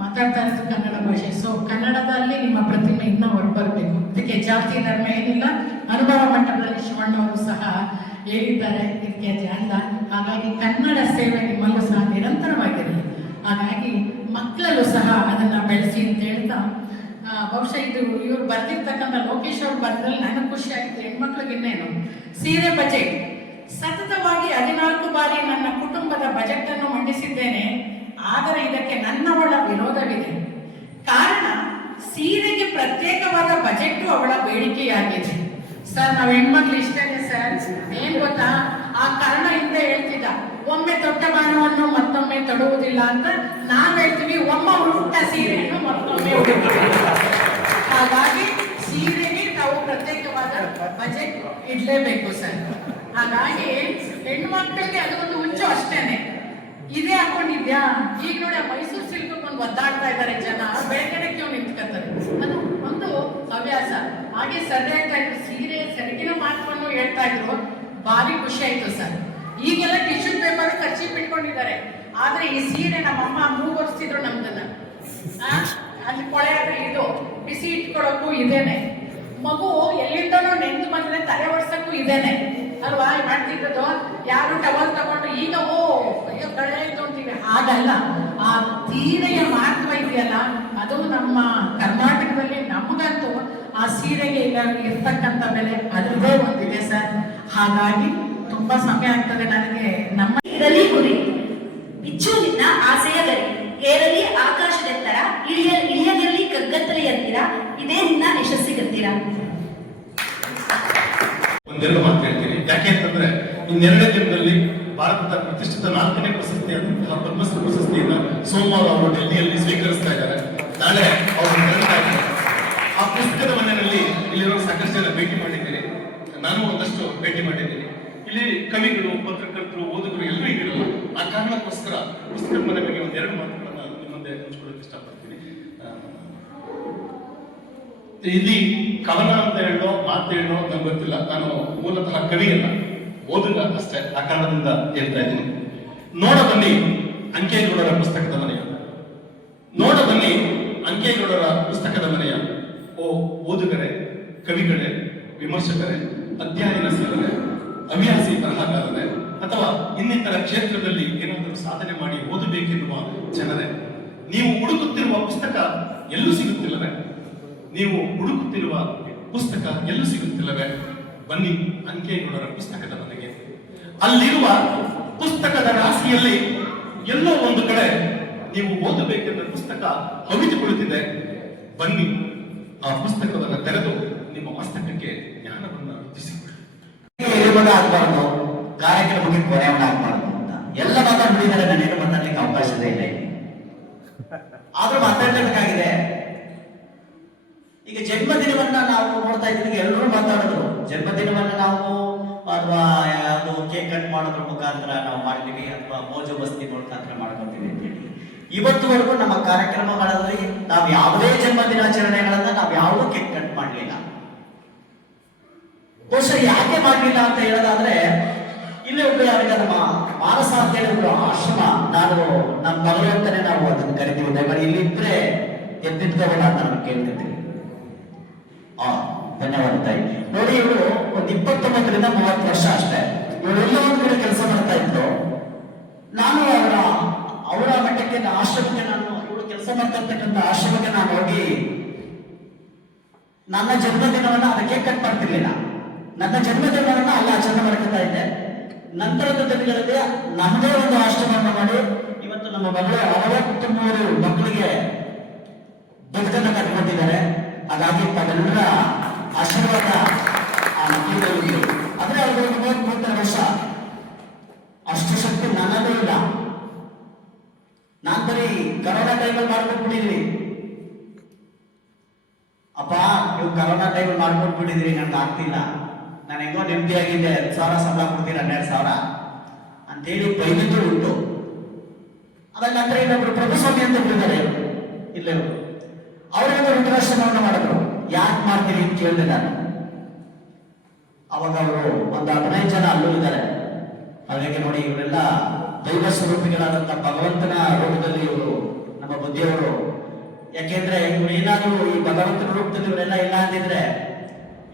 ಮಾತಾಡ್ತಾ ಇರೋದು ಕನ್ನಡ ಭಾಷೆ. ಸೊ ಕನ್ನಡದಲ್ಲಿ ನಿಮ್ಮ ಪ್ರತಿಮೆ ಇನ್ನೂ ಹೊರಬರಬೇಕು. ಇದಕ್ಕೆ ಜಾತಿ ಧರ್ಮ ಏನಿಲ್ಲ. ಅನುಭವ ಮಟ್ಟದಲ್ಲಿ ಶಿವಣ್ಣವರು ಸಹ ಹೇಳಿದ್ದಾರೆ, ಇದಕ್ಕೆ ಜಾಲ. ಹಾಗಾಗಿ ಕನ್ನಡ ಸೇವೆ ನಿಮ್ಮಲ್ಲೂ ಸಹ ನಿರಂತರವಾಗಿರಲಿ. ಹಾಗಾಗಿ ಮಕ್ಕಳಲ್ಲೂ ಸಹ ಅದನ್ನ ಬೆಳೆಸಿ ಅಂತ ಹೇಳ್ತಾ, ಬಹುಶಃ ಇದು ಇವ್ರು ಬರ್ದಿರ್ತಕ್ಕಂಥ ಲೋಕೇಶ್ ಅವ್ರು ಬರ್ದ್ರಲ್ಲಿ ನನಗೆ ಖುಷಿ ಆಗಿದೆ. ಹೆಣ್ಮಕ್ಳಿಗೆ ಇನ್ನೇನು, ಸೀರೆ ಬಜೆಟ್ ಸತತವಾಗಿ 14 ಬಾರಿ ನನ್ನ ಕುಟುಂಬದ ಬಜೆಟ್ ಅನ್ನು ಮಂಡಿಸಿದ್ದೇನೆ. ಆದರೆ ಇದಕ್ಕೆ ನನ್ನವಳ ವಿರೋಧವಿದೆ. ಕಾರಣ, ಸೀರೆಗೆ ಪ್ರತ್ಯೇಕವಾದ ಬಜೆಟ್ ಅವಳ ಬೇಡಿಕೆಯಾಗಿದೆ. ಸರ್, ನಾವು ಹೆಣ್ಮಕ್ಳು ಇಷ್ಟನೇ ಸರ್. ಏನ್ ಗೊತ್ತಾ, ಆ ಕಾರಣ ಹಿಂದೆ ಹೇಳ್ತಿದ್ದ, ಒಮ್ಮೆ ತೊಟ್ಟ ಬಾಣವನ್ನು ಮತ್ತೊಮ್ಮೆ ತೊಡುವುದಿಲ್ಲ ಅಂತ. ನಾವ್ ಹೇಳ್ತೀವಿ, ಒಮ್ಮೆ ಉಟ್ಟ ಸೀರೆಯನ್ನು ಮತ್ತೊಮ್ಮೆ ಉಡುವುದಿಲ್ಲ. ಹಾಗಾಗಿ ಸೀರೆಗೆ ನಾವು ಪ್ರತ್ಯೇಕವಾದ ಬಜೆಟ್ ಇಡ್ಲೇಬೇಕು ಸರ್. ಹಾಗಾಗಿ ಹೆಣ್ಣು ಮಕ್ಕಳಿಗೆ ಅದು ಒಂದು ಹುಚ್ಚು ಅಷ್ಟೇನೆ. ಇದೇ ಹಾಕೊಂಡಿದ್ಯಾ, ಈಗ ನೋಡಿ ಆ ಮೈಸೂರು ಸಿಲ್ಕ್ ಒಂದು ಒದ್ದಾಡ್ತಾ ಇದ್ದಾರೆ ಜನ, ಬೆಳಗಡೆಗೆ ನಿಂತ್ಕೊತಾರೆ. ಅದು ಒಂದು ಹವ್ಯಾಸ. ಹಾಗೆ ಸರ್ ಹೇಳ್ತಾ ಇದ್ರು, ಸೀರೆ ಸೆರಗಿನ ಮಾತನ್ನು ಹೇಳ್ತಾ ಇದ್ರು, ಭಾರಿ ಖುಷಿ ಆಯ್ತು ಸರ್. ಈಗೆಲ್ಲ ಟಿಶ್ಯೂ ಪೇಪರ್ ಖರ್ಚಿ ಬಿಟ್ಕೊಂಡಿದ್ದಾರೆ. ಆದ್ರೆ ಈ ಸೀರೆ ನಮ್ಮಮ್ಮ ಮೂಗೊರ್ಸ್ತಿದ್ರು ನಮ್ದನ್ನ. ಅಲ್ಲಿ ಕೊಳೆ ಆದ್ರೆ ಇದು ಬಿಸಿ ಇಟ್ಕೊಳ್ಳೋಕ್ಕೂ ಇದೇನೆ. ಮಗು ಎಲ್ಲಿಂದನೋ ನೆಂದು ಬಂದ್ರೆ ತಲೆ ಒಡ್ಸಕ್ಕೂ ಇದೇನೆ ಅಲ್ವಾ ಮಾಡ್ತಿದ್ದದು. ಯಾರು ಟವಲ್ ತಗೊಂಡು ಈಗ ಅಯ್ಯೋ ಕಳೆ ಆಯ್ತು ಅಂತೀವಿ, ಹಾಗಲ್ಲ. ಆ ಸೀರೆಯ ಮಹತ್ವ ಇದೆಯಲ್ಲ, ಅದು ನಮ್ಮ ಕರ್ನಾಟಕದಲ್ಲಿ ನಮಗಂತೂ ಆ ಸೀರೆಗೆ ಈಗ ಇರ್ತಕ್ಕಂಥ ಬೆಲೆ ಅದ್ರದ್ದೇ ಒಂದಿದೆ ಸರ್. ಹಾಗಾಗಿ ತುಂಬಾ ಸಮಯ ಆಗ್ತದೆ ನನಗೆ. ನಮ್ಮ ಇರಲಿ ಗುರಿ, ಬಿಚ್ಚು ನಿನ್ನ ಆಸೆಯ ಗರಿ, ಏರಲಿ ಆಕಾಶದೆತ್ತರ, ಇಳಿಯದಿರಲಿ ಕಗ್ಗತ್ತಲೆಯಂತಿರ, ಇದೇ ನಿನ್ನ ಯಶಸ್ಸಿಗತ್ತಿರ. ಒಂದೆರಡು ಮಾತು ಹೇಳ್ತೀನಿ. ಯಾಕೆ ಅಂತಂದ್ರೆ ಇನ್ನೆರಡೇ ದಿನದಲ್ಲಿ ಭಾರತದ ಪ್ರತಿಷ್ಠಿತ 4ನೇ ಪ್ರಶಸ್ತಿಯಾದಂತಹ ಪದ್ಮಶ್ರೀ ಪ್ರಶಸ್ತಿಯನ್ನ ಸೋಮವಾರ ಅವರು ಡೆಲ್ಲಿಯಲ್ಲಿ ಸ್ವೀಕರಿಸ್ತಾ ಇದ್ದಾರೆ. ನಾಳೆ ಅವರು ಹೇಳ್ತಾ ಇದ್ದಾರೆ. ಆ ಪುಸ್ತಕದ ಮನೆಯಲ್ಲಿ ಇಲ್ಲಿರೋ ಸಾಕಷ್ಟು ಜನ ಭೇಟಿ ಮಾಡಿದ್ದೀನಿ, ನಾನು ಒಂದಷ್ಟು ಭೇಟಿ ಮಾಡಿದ್ದೀನಿ. ಇಲ್ಲಿ ಕವಿಗಳು, ಪತ್ರಕರ್ತರು, ಓದುಗರು ಎಲ್ಲರೂ ಇದ್ದಿರಲ್ಲ. ಆ ಕಾರಣಕ್ಕೋಸ್ಕರ ಪುಸ್ತಕದ ಮನೆ ಬಗ್ಗೆ ಒಂದೆರಡು ಮಾತುಗಳನ್ನ ನಿಮ್ಮ ಮುಂದೆ ಹಂಚ್ಕೊಳ್ಳೋಕೆ ಇಷ್ಟಪಡ್ತೀನಿ. ಇಲ್ಲಿ ಕವನ ಅಂತ ಹೇಳೋ ಮಾತು ಹೇಳೋ ನಂಗೆ ಗೊತ್ತಿಲ್ಲ. ನಾನು ಮೂಲತಃ ಕವಿಯಲ್ಲ, ಓದುಗ ಅಷ್ಟೇ. ಆ ಕಾರಣದಿಂದ ಹೇಳ್ತಾ ಇದ್ದೀನಿ. ನೋಡ ಬನ್ನಿ ಅಂಕೇಗೌಡರ ಪುಸ್ತಕದ ಮನೆಯ, ನೋಡ ಬನ್ನಿ ಅಂಕೇಗೌಡರ ಪುಸ್ತಕದ ಮನೆಯ. ಓ ಓದುಗರೇ, ಕವಿಗಳೇ, ವಿಮರ್ಶಕರೇ, ಅಧ್ಯಯನಶೀಲರೇ, ಹವ್ಯಾಸಿ ಬರಹಗಾರರೇ, ಅಥವಾ ಇನ್ನಿತರ ಕ್ಷೇತ್ರದಲ್ಲಿ ಏನಾದರೂ ಸಾಧನೆ ಮಾಡಿ ಓದಬೇಕೆನ್ನುವ ಜನರೇ, ನೀವು ಹುಡುಕುತ್ತಿರುವ ಪುಸ್ತಕ ಎಲ್ಲೂ ಸಿಗುತ್ತಿಲ್ಲವೇ? ನೀವು ಹುಡುಕುತ್ತಿರುವ ಪುಸ್ತಕ ಎಲ್ಲೂ ಸಿಗುತ್ತಿಲ್ಲವೇ? ಬನ್ನಿ ಅಂಕೇಗೌಡರ ಪುಸ್ತಕದ ಮನೆಗೆ. ಅಲ್ಲಿರುವ ಪುಸ್ತಕದ ರಾಶಿಯಲ್ಲಿ ಎಲ್ಲೋ ಒಂದು ಕಡೆ ನೀವು ಓದಬೇಕೆಂದ ಪುಸ್ತಕ ಹವಿದು ಕುಳಿತಿದೆ. ಬನ್ನಿ ಆ ಪುಸ್ತಕವನ್ನು ತೆರೆದು ನಿಮ್ಮ ಮಸ್ತಕಕ್ಕೆ ಜ್ಞಾನವನ್ನು ವೃದ್ಧಿಸಿಕೊಳ್ಳಿ. ಆಗಬಾರ್ದು, ಕಾರ್ಯಕ್ರಮಕ್ಕೆ ಕೊನೆಯವನಾಗಬಾರ್ದು ಅಂತ ಎಲ್ಲ ಮಾತಾಡ್ಬಿಟ್ಟಿದ್ದಾರೆ. ನಾನೇನು ಮಾತಾಡ್ಲಿಕ್ಕೆ ಅವಕಾಶವೇ ಇಲ್ಲ. ಆದ್ರೂ ಮಾತಾಡ್ಲೇಬೇಕಾಗಿದೆ. ಈಗ ಜನ್ಮದಿನವನ್ನ ನಾವು ನೋಡ್ತಾ ಇದ್ದೀವಿ, ಎಲ್ಲರೂ ಮಾತಾಡಿದ್ರು. ಜನ್ಮದಿನವನ್ನ ನಾವು ಅಥವಾ ಯಾವುದು ಕೇಕ್ ಕಟ್ ಮಾಡೋದ್ರ ಮುಖಾಂತರ ನಾವು ಮಾಡ್ತೀವಿ, ಅಥವಾ ಮೋಜು ಮಸ್ತಿ ಮುಖಾಂತರ ಮಾಡ್ಕೊತೀವಿ ಅಂತೇಳಿ ಇವತ್ತುವರೆಗೂ ನಮ್ಮ ಕಾರ್ಯಕ್ರಮಗಳಲ್ಲಿ ನಾವು ಯಾವುದೇ ಜನ್ಮ ದಿನಾಚರಣೆಗಳನ್ನ ನಾವು ಯಾವುದೂ ಕೇಕ್ ಕಟ್ ಮಾಡಲಿಲ್ಲ. ಬಹುಶಃ ಯಾಕೆ ಮಾಡಲಿಲ್ಲ ಅಂತ ಹೇಳೋದಾದ್ರೆ, ಇಲ್ಲೇ ಒಬ್ಬ ಯಾರಿಗೆ ನಮ್ಮ ಮಾನಸ ಅಂತ ಹೇಳಿ ಒಬ್ಬರು ಆಶ್ರಮ, ನಾನು ನಮ್ಮ ಭಗವಂತನೇ ನಾವು ಅದನ್ನು ಕರಿತೀವಿ. ದಯಮಾಡಿ ಇಲ್ಲಿ ಇದ್ರೆ ಎದ್ದಿದ್ದವಲ್ಲ ಅಂತ ನಾನು ಕೇಳ್ತಿದ್ದೀನಿ. ಧನ್ಯವಾದ ತಾಯಿ. ನೋಡಿ, ಇವರು ಒಂದು 29ರಿಂದ 30 ವರ್ಷ ಅಷ್ಟೇ. ಇವರೆಲ್ಲ ಒಂದು ಕಡೆ ಕೆಲಸ ಮಾಡ್ತಾ ಇದ್ರು. ನಾನು ಅವರ ಮಟ್ಟಕ್ಕೆ ಆಶ್ರಮಕ್ಕೆ, ನಾನು ಇವರು ಕೆಲಸ ಮಾಡ್ತಾ ಇರ್ತಕ್ಕಂಥ ಆಶ್ರಮಕ್ಕೆ ನಾನು ಹೋಗಿ ನನ್ನ ಜನ್ಮದಿನವನ್ನ ಅದಕ್ಕೆ ಕಟ್ ಮಾಡ್ತಿರ್ಲಿಲ್ಲ. ನನ್ನ ಜನ್ಮದಿನವನ್ನ ಅಲ್ಲಿ ಆಚರಣೆ ಮಾಡ್ಕೊತಾ ಇದ್ದೆ. ನಂತರದ ದಿನಗಳಲ್ಲಿ ನಮ್ಮದೇ ಒಂದು ಆಶ್ರಮವನ್ನು ಮಾಡಿ ಇವತ್ತು ನಮ್ಮ ಮಗಳು 63 ಮಕ್ಕಳಿಗೆ ಬದುಕನ್ನು ಕಟ್ಕೊಟ್ಟಿದ್ದಾರೆ. ಹಾಗಾಗಿ ತಾವೆಲ್ಲರ ಆಶೀರ್ವಾದ ಆ ಮಕ್ಕಳಿಗೆ. ಆದ್ರೆ ಅವ್ರಿಗೆ 30 ವರ್ಷ, ಅಷ್ಟು ಶಕ್ತಿ ನನ್ನದೇ ಇಲ್ಲ. ನಾನ್ ಬರೀ ಕರೋನಾ ಟೈಮಲ್ಲಿ ಮಾಡ್ಕೊಂಡ್ಬಿಟ್ಟಿದ್ರಿ. ಅಪ್ಪ, ನೀವು ಕರೋನಾ ಟೈಮಲ್ಲಿ ಮಾಡ್ಕೊಂಡ್ಬಿಟ್ಟಿದ್ರಿ, ನನ್ಗೆ ಆಗ್ತಿಲ್ಲ, ನಾನು ಹೆಂಗೋ ನೆಮ್ಮದಿಯಾಗಿದ್ದೆ, 10,000 ಸಂಬಳ ಕೊಡ್ತೀರ, 12,000 ಅಂತೇಳಿ ಬೈದಿದ್ದು ಉಂಟು. ಆಮೇಲೆ ನಂತರ ಇನ್ನೊಬ್ರು ಪ್ರಭುಸ್ವಾಮಿ ಅಂತ ಬಿಟ್ಟಿದ್ದಾರೆ ಇಲ್ಲೇ, ಅವರಿಗೆ ವೃದ್ಧಾಶ್ರಮವನ್ನು ಮಾಡಿದ್ರು. ಯಾಕೆ ಮಾಡ್ತೀರಿ ಅಂತ ಕೇಳಿದೆ ನಾನು. ಅವಾಗ ಅವರು ಒಂದು 15 ಜನ ಅಲ್ಲೂ ಇದ್ದಾರೆ. ಹಾಗಾಗಿ ನೋಡಿ, ಇವರೆಲ್ಲ ದೈವ ಸ್ವರೂಪಿಗಳಾದಂತಹ ಭಗವಂತನ ರೂಪದಲ್ಲಿ ಇವರು ನಮ್ಮ ಬುದ್ಧಿಯವರು. ಯಾಕೆಂದ್ರೆ ಇವ್ರು ಏನಾದ್ರು ಈ ಭಗವಂತನ ರೂಪದಲ್ಲಿ ಇವರೆಲ್ಲ ಇಲ್ಲ ಅಂತಿದ್ರೆ,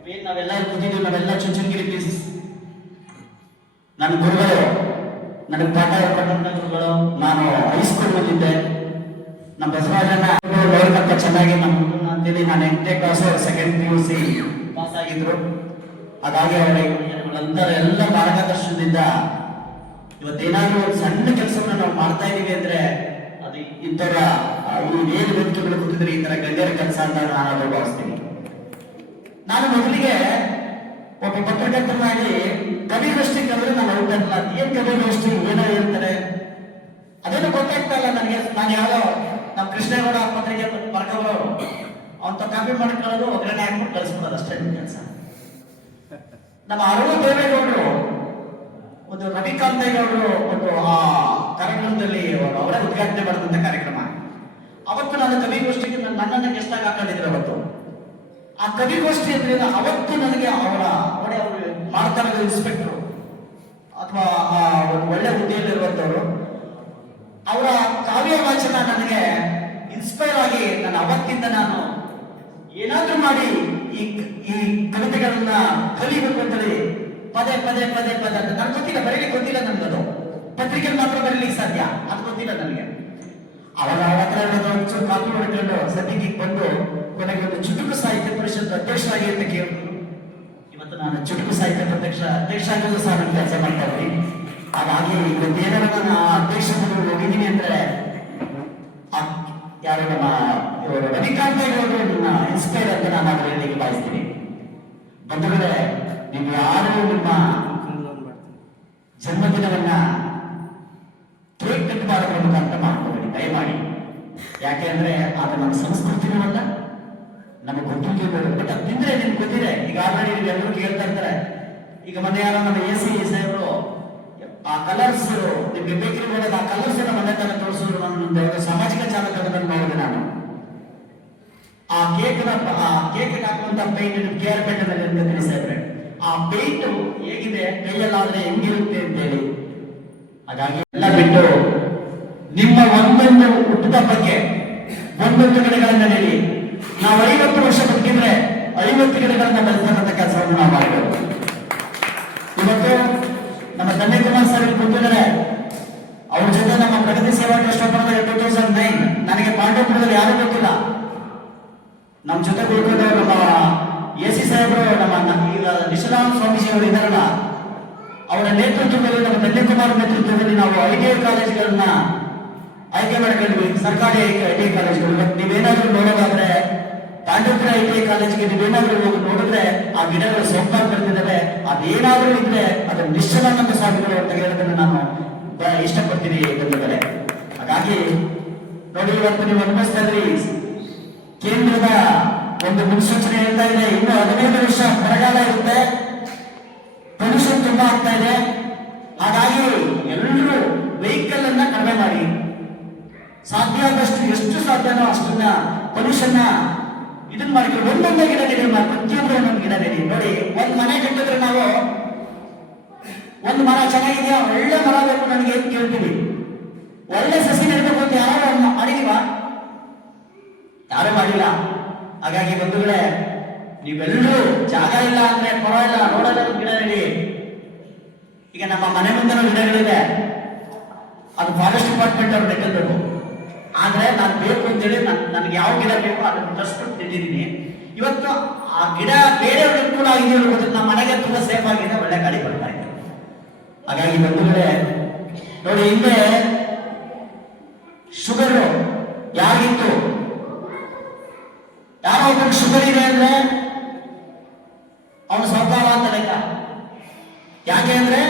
ಇವೇನ್ ನಾವೆಲ್ಲ ಕೂತಿದ್ದೀವಿ, ನಾವೆಲ್ಲ ಚುಂಚನಗಿರಿ ಪೀಸ್. ನನ್ನ ಗುರುಗಳು, ನನಗೆ ಪಾಠ ಹೇಳ್ಕೊಂಡಂತ ಗುರುಗಳು. ನಾನು ಹೈಸ್ಕೂಲ್ ಓದಿದ್ದೆ. ನಮ್ಮ ಬಸವರಾಜನ ನೋಡ್ಕಂತ ಚೆನ್ನಾಗಿ ನಮ್ಮ ಅಂತೇಳಿ ನಾನು 8ನೇ ಕ್ಲಾಸ್ 2nd PUC ಪಾಸ್ ಆಗಿದ್ರು. ಹಾಗಾಗಿ ಅವರಂತರ ಎಲ್ಲ ಮಾರ್ಗದರ್ಶನದಿಂದ ಇವತ್ತೇನಾದ್ರೂ ಒಂದು ಸಣ್ಣ ಕೆಲಸವನ್ನ ನಾವು ಮಾಡ್ತಾ ಇದೀವಿ ಅಂದ್ರೆ ಅದು ಇಂಥರ ಏನು ವೇದಿಕೆಗಳು ಕೂತಿದ್ರೆ ಈ ತರ ಗಣ್ಯರ ಕೆಲಸ ಅಂತ ನಾನು ಭಾವಿಸ್ತೀನಿ. ನಾನು ಮೊದಲಿಗೆ ಒಬ್ಬ ಪತ್ರಕರ್ತನಾಗಿ ಕವಿಗೋಷ್ಠಿ ಕರೆದ್ರೆ ನಾನು ಹೋಗ್ತಾರಲ್ಲ, ಏನ್ ಕವಿಗೋಷ್ಠಿ, ಏನೋ ಹೇಳ್ತಾರೆ, ಅದೇನು ಗೊತ್ತಾಗ್ತಾ ಇಲ್ಲ ನನಗೆ. ನಾನು ಯಾವ್ದೋ ನಮ್ಮ ಕೃಷ್ಣೇಗೌಡ ಪತ್ರಿಕೆ ಬರ್ಕೋರು ಅವಂತ ಕಾಪಿ ಮಾಡ್ಕೊಳ್ಳೋದು, ಒಗ್ಗರಣೆ ಹಾಕ್ಬಿಟ್ಟು ಕಳಿಸ್ಬಿಡೋದು, ಅಷ್ಟೇ ಕೆಲಸ. ನಮ್ಮ ಅರುಳು ದೇವೇಗೌಡರು, ಒಂದು ರವಿಕಾಂತೇಗೌಡರು ಒಂದು ಆ ಕಾರ್ಯಕ್ರಮದಲ್ಲಿ ಅವರೇ ಉದ್ಘಾಟನೆ ಮಾಡಿದಂತ ಕಾರ್ಯಕ್ರಮ. ಅವತ್ತು ನಾನು ಕವಿಗೋಷ್ಠಿಗೆ ನನ್ನನ್ನು ಗೆಸ್ಟ್ ಆಗಿ ಹಾಕೊಂಡಿದ್ರು. ಅವತ್ತು ಆ ಕವಿಗೋಷ್ಠಿ ಅಂದ್ರೆ ಅವತ್ತು ನನಗೆ ಅವರು ಮಾಡ್ತಾ ಇರೋ ಇನ್ಸ್ಪೆಕ್ಟರ್ ಅಥವಾ ಒಂದು ಒಳ್ಳೆ ಹುದ್ದೆಯಲ್ಲಿರುವಂತವರು, ಅವರ ಕಾವ್ಯ ವಾಚನ ನನಗೆ ಇನ್ಸ್ಪೈರ್ ಆಗಿ ನಾನು ಅವತ್ತಿಂದ ನಾನು ಏನಾದ್ರೂ ಮಾಡಿ ಈ ಕವಿತೆಗಳನ್ನ ಕಲಿಬೇಕು ಅಂತೇಳಿ ಪದೇ ಪದೇ ಪದೇ ಪದೇ ಅಂತ ನನ್ಗೆ ಗೊತ್ತಿಲ್ಲ, ಬರೀಲಿಕ್ಕೆ ಗೊತ್ತಿಲ್ಲ ನನ್ಗದು. ಪತ್ರಿಕೆ ಮಾತ್ರ ಬರೀಲಿಕ್ಕೆ ಸಾಧ್ಯ, ಅದು ಗೊತ್ತಿಲ್ಲ ನನಗೆ. ಅವಾಗ ಹತ್ರ ಒಂಚೂರು ಕಾಪಿ ಹೊಡ್ಕೊಂಡು ಸದ್ಯಕ್ಕೆ ಬಂದು ಕೊನೆಗೆ ಒಂದು ಚುಟುಕು ಸಾಹಿತ್ಯ ಪರಿಷತ್ ಅಧ್ಯಕ್ಷರಾಗಿ ಅಂತ ಕೇಳಿದ್ರು. ಇವತ್ತು ನಾನು ಚುಟುಕು ಸಾಹಿತ್ಯ ಅಧ್ಯಕ್ಷ ಆಗಿದ್ದು ಸಹ ನಾನು ಕೆಲಸ ಮಾಡ್ತಾ ಇದ್ದೀನಿ. ಹಾಗಾಗಿ ಇವತ್ತು ಏನಾರ ನಾನು ಅಧ್ಯಕ್ಷ ಹೋಗಿದ್ದೀನಿ ಅಂದ್ರೆ ಯಾರು ನಮ್ಮ ಇವರು ರವಿಕಾಂತ್ ನನ್ನ ಇನ್ಸ್ಪೈರ್ ಅಂತ ನಾನು ಅವ್ರು ಹೇಳಲಿಕ್ಕೆ ಬಯಸ್ತೀನಿ. ಬಂಧುಗಳೇ, ನೀವು ಯಾರು ನಿಮ್ಮ ಜನ್ಮದಿನವನ್ನ ಕೇಕ್ ಕಟ್ ಮಾಡೋದ್ರ ಅಂತ ಮಾಡ್ಕೋಬೇಡಿ ದಯಮಾಡಿ. ಯಾಕೆಂದ್ರೆ ಅದು ನಮ್ಮ ಸಂಸ್ಕೃತಿನೂ ಅಲ್ಲ, ನಮ್ಮ ಕುಟುಂಬ. ಬಟ್ ಅದು ತಿಂದ್ರೆ ನಿಮ್ಗೆ ಗೊತ್ತಿದೆ. ಈಗ ಆಲ್ರೆಡಿ ನೀವು ಎಲ್ಲರೂ ಕೇಳ್ತಾ ಇರ್ತಾರೆ. ಈಗ ಮೊನ್ನೆ ಯಾರೋ ನಮ್ಮ AC ಸಾಹೇಬರು ಆ ಕಲರ್ಸ್ ನಿಮ್ಗೆ ಬೇಕಿರ್ಬೋದು, ಆ ಕಲರ್ಸ್ ಮನೆ ತನ ತೋರಿಸಿದ್ರು. ನನ್ನ ಸಾಮಾಜಿಕ ಜಾಲತಾಣದಲ್ಲಿ ನೋಡಿದೆ ನಾನು. ಆ ಕೇಕ್ ಹಾಕುವಂತ ಪೇಂಟ್ KR ಪೇಟೆನಲ್ಲಿ ಸಾಹೇಬ್ರೆ, ಆ ಪೇಂಟ್ ಹೇಗಿದೆ ಕೈಯಲ್ಲಾದ್ರೆ ಹೆಂಗಿರುತ್ತೆ ಅಂತೇಳಿ. ಹಾಗಾಗಿ ಎಲ್ಲ ಬಿಟ್ಟು ನಿಮ್ಮ ಒಂದೊಂದು ಹುಟ್ಟುಹಬ್ಬಕ್ಕೆ ಒಂದೊಂದು ಗಿಡಗಳನ್ನ ನೆಡಿ. ನಾವು 50 ವರ್ಷ ಬದುಕಿದ್ರೆ 50 ಗಿಡಗಳನ್ನ ಬೆಳೆಸ್ತಕ್ಕಂಥ ಕೆಲಸವನ್ನು ನಾವು ಮಾಡಬೇಕು. ಇವತ್ತು ನಮ್ಮ ಕನ್ಯಾ ಕುಮಾರ್ ಸರ್ ಕೂತಿದ್ದಾರೆ. ಅವ್ರ ಜೊತೆ ನಮ್ಮ ಪ್ರಗತಿ ಸೇವಾ ಟ್ರಸ್ಟ್ 2009 ನನಗೆ ಪಾಂಡವಪುರದಲ್ಲಿ ಯಾರು ಗೊತ್ತಿಲ್ಲ. ನಮ್ಮ ಜೊತೆ ಕೂತ್ಕೊಂಡವರು ನಮ್ಮ AC ಸಾಹೇಬರು, ನಮ್ಮ ಈಗ ನಿಶಾನಂದ ಸ್ವಾಮೀಜಿ ಅವರು ಇದ್ದಾರಲ್ಲ, ಅವರ ನೇತೃತ್ವದಲ್ಲಿ ನಮ್ಮ ಕನ್ಯಾಕುಮಾರಿ ನೇತೃತ್ವದಲ್ಲಿ ನಾವು ITI ಕಾಲೇಜುಗಳನ್ನ ಆಯ್ಕೆ ಮಾಡ್ಕೊಂಡ್ವಿ. ಸರ್ಕಾರಿ ITI ಕಾಲೇಜುಗಳು. ಇವತ್ತು ನೀವೇನಾದ್ರೂ ನೋಡೋದಾದ್ರೆ ಪಾಂಡವಪುರ ITI ಕಾಲೇಜಿಗೆ ನೀವೇನಾದ್ರೂ ಹೋಗಿ ನೋಡಿದ್ರೆ ಆ ಗಿಡಗಳು ಸೊಂಪಾಗಿ ಬರ್ತಿದ್ದಾವೆ. ಅದೇನಾದ್ರೂ ಇದ್ರೆ ಅದು ನಿಶ್ಚಲಾನಂದ ಸ್ವಾಮಿಗಳು ಅಂತ ಹೇಳೋದನ್ನು ನಾನು ಇಷ್ಟಪಡ್ತೀನಿ ಬಂದಿದ್ದಾರೆ. ಹಾಗಾಗಿ ನೋಡಿ, ಇವತ್ತು ನೀವು ಅನುಭವಿಸ್ತಾ ಇದ್ರಿ, ಕೇಂದ್ರದ ಒಂದು ಮುನ್ಸೂಚನೆ ಹೇಳ್ತಾ ಇದೆ, ಇನ್ನು 15 ವರ್ಷ ಬರಗಾಲ ಇರುತ್ತೆ, ಪೊಲ್ಯೂಷನ್ ತುಂಬಾ ಆಗ್ತಾ ಇದೆ. ಹಾಗಾಗಿ ಎಲ್ಲರೂ ವೆಹಿಕಲ್ ಅನ್ನ ಕಡಿಮೆ ಮಾಡಿ, ಸಾಧ್ಯ ಆದಷ್ಟು ಎಷ್ಟು ಸಾಧ್ಯನೋ ಅಷ್ಟನ್ನ ಪೊಲ್ಯೂಷನ್ ಇದನ್ನ ಮಾಡಿಕೊಂಡು ಒಂದೊಂದೇ ಗಿಡ ನೆಡಿ. ಪ್ರತಿಯೊಬ್ಬರು ಒಂದೊಂದು ಗಿಡ ನೆಡಿ. ನೋಡಿ, ಒಂದು ಮನೆ ಕಟ್ಟಿದ್ರೆ ನಾವು ಒಂದು ಮರ ಚೆನ್ನಾಗಿದೆಯಾ, ಒಳ್ಳೆ ಮರ ಬೇಕು ನನಗೆ ಅಂತ ಕೇಳ್ತೀವಿ. ಒಳ್ಳೆ ಸಸಿ ನೆಡಬೇಕು ಅಂತ ಯಾರು ಮಾಡಿದೀವಾ? ಯಾರು ಮಾಡಿಲ್ಲ. ಹಾಗಾಗಿ ಬಂಧುಗಳೇ, ನೀವೆಲ್ಲರೂ ಜಾಗ ಇಲ್ಲ ಅಂದ್ರೆ ಪರವಾಗಿಲ್ಲ, ರೋಡಲ್ಲಿ ಗಿಡ ನೆಡಿ. ಈಗ ನಮ್ಮ ಮನೆ ಮುಂದೆ ಗಿಡಗಳಿದೆ, ಅದು ಫಾರೆಸ್ಟ್ ಡಿಪಾರ್ಟ್ಮೆಂಟ್ ಅವ್ರು ನೆಟ್ಟಿರ್ಬೇಕು. ಆದ್ರೆ ನಾನು ಬೇಕು ಅಂತೇಳಿ ನನಗೆ ಯಾವ ಗಿಡ ಬೇಕು ಅದನ್ನು ಟ್ರಸ್ಟ್ ನೆಟ್ಟಿದ್ದೀನಿ. ಇವತ್ತು ಆ ಗಿಡ ಬೇರೆಯವ್ರಿಗೆ ಅನುಕೂಲ ಆಗಿದೆ, ನಮ್ಮ ಮನೆಗೆ ತುಂಬಾ ಸೇಫ್ ಆಗಿದೆ, ಒಳ್ಳೆ ಗಾಳಿ ಬರ್ತಾ ಇದೆ. ಹಾಗಾಗಿ ಬಂಧುಗಳೇ ನೋಡಿ, ಹಿಂದೆ ಶುಗರ್ ಯಾರಿತ್ತು? ಯಾರೋ ಒಬ್ಬರಿಗೆ ಶುಗರ್ ಇದೆ ಅಂದ್ರೆ ಅವನು ಸರ್ಕಾರ ಅಂತ ಲೆಕ್ಕ. ಯಾಕೆ ಅಂದ್ರೆ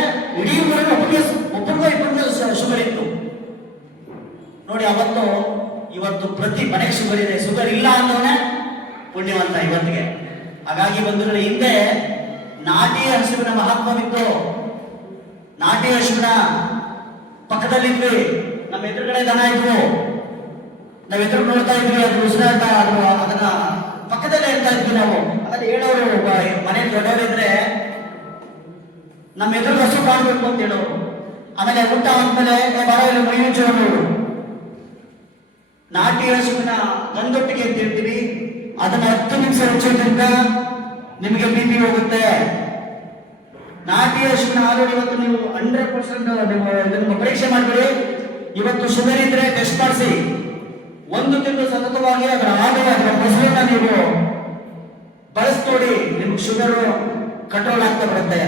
ಇಡೀ ಊರಲ್ಲಿ ಒಬ್ಬರಿಗೂ ಇಬ್ಬರಿಗೂ ಶುಗರ್ ಇತ್ತು ನೋಡಿ ಅವತ್ತು. ಇವತ್ತು ಪ್ರತಿ ಮನೆಗೆ ಶುಗರ್ ಇದೆ. ಶುಗರ್ ಇಲ್ಲ ಅನ್ನೋನೇ ಪುಣ್ಯವಂತ ಇವತ್ತಿಗೆ. ಹಾಗಾಗಿ ಬಂಧುಗಳ, ಹಿಂದೆ ನಾಟಿ ಹಸುವಿನ ಮಹತ್ವವಿತ್ತು. ನಾಟಿ ಹಸುವಿನ ಪಕ್ಕದಲ್ಲಿದ್ವಿ, ನಮ್ಮ ಎದುರುಗಡೆ ದನ ಇದ್ವು, ನಾವ್ ಎದುರು ನೋಡ್ತಾ ಇದ್ವಿ, ಅದು ಉಸಿರಾಟ, ಅದನ್ನ ಪಕ್ಕದಲ್ಲೇ ಇರ್ತಾ ಇದ್ವಿ ನಾವು. ಅದನ್ನ ಹೇಳೋರು, ಮನೇಲಿ ದೊಡ್ಡವರಿದ್ರೆ ನಮ್ಮ ಎದುರು ಹಸು ಕಾಣಬೇಕು ಅಂತ ಹೇಳೋರು. ಆಮೇಲೆ ಊಟ ಆದ್ಮೇಲೆ ಬರೋಲ್ಲ ಮೈಯುಚ್ಚೋರು. ನಾಟಿ ಹಸುವಿನ ಗಂದೊಟ್ಟಿಗೆ ಅಂತ ಹೇಳ್ತೀವಿ, ಅದನ್ನ 10 ನಿಮಿಷ ಹಚ್ಚೋದ್ರಿಂದ ನಿಮಗೆ BP ಹೋಗುತ್ತೆ. ನಾಟಿ ಹಸುವಿನ ಹಾಲು ಇವತ್ತು ನೀವು 100% ನೀವು ಇದನ್ನು ಪರೀಕ್ಷೆ ಮಾಡಬೇಡಿ. ಇವತ್ತು ಶುಗರ್ ಇದ್ರೆ ಟೆಸ್ಟ್ ಮಾಡಿಸಿ, 1 ತಿಂಗಳು ಸತತವಾಗಿ ಅದರ ಹಾಲು ಅದರ ಮೊಸರನ್ನ ನೀವು ಬಳಸ್ಕೊಡಿ, ನಿಮ್ಗೆ ಶುಗರ್ ಕಂಟ್ರೋಲ್ ಆಗ್ತಾ ಬರುತ್ತೆ.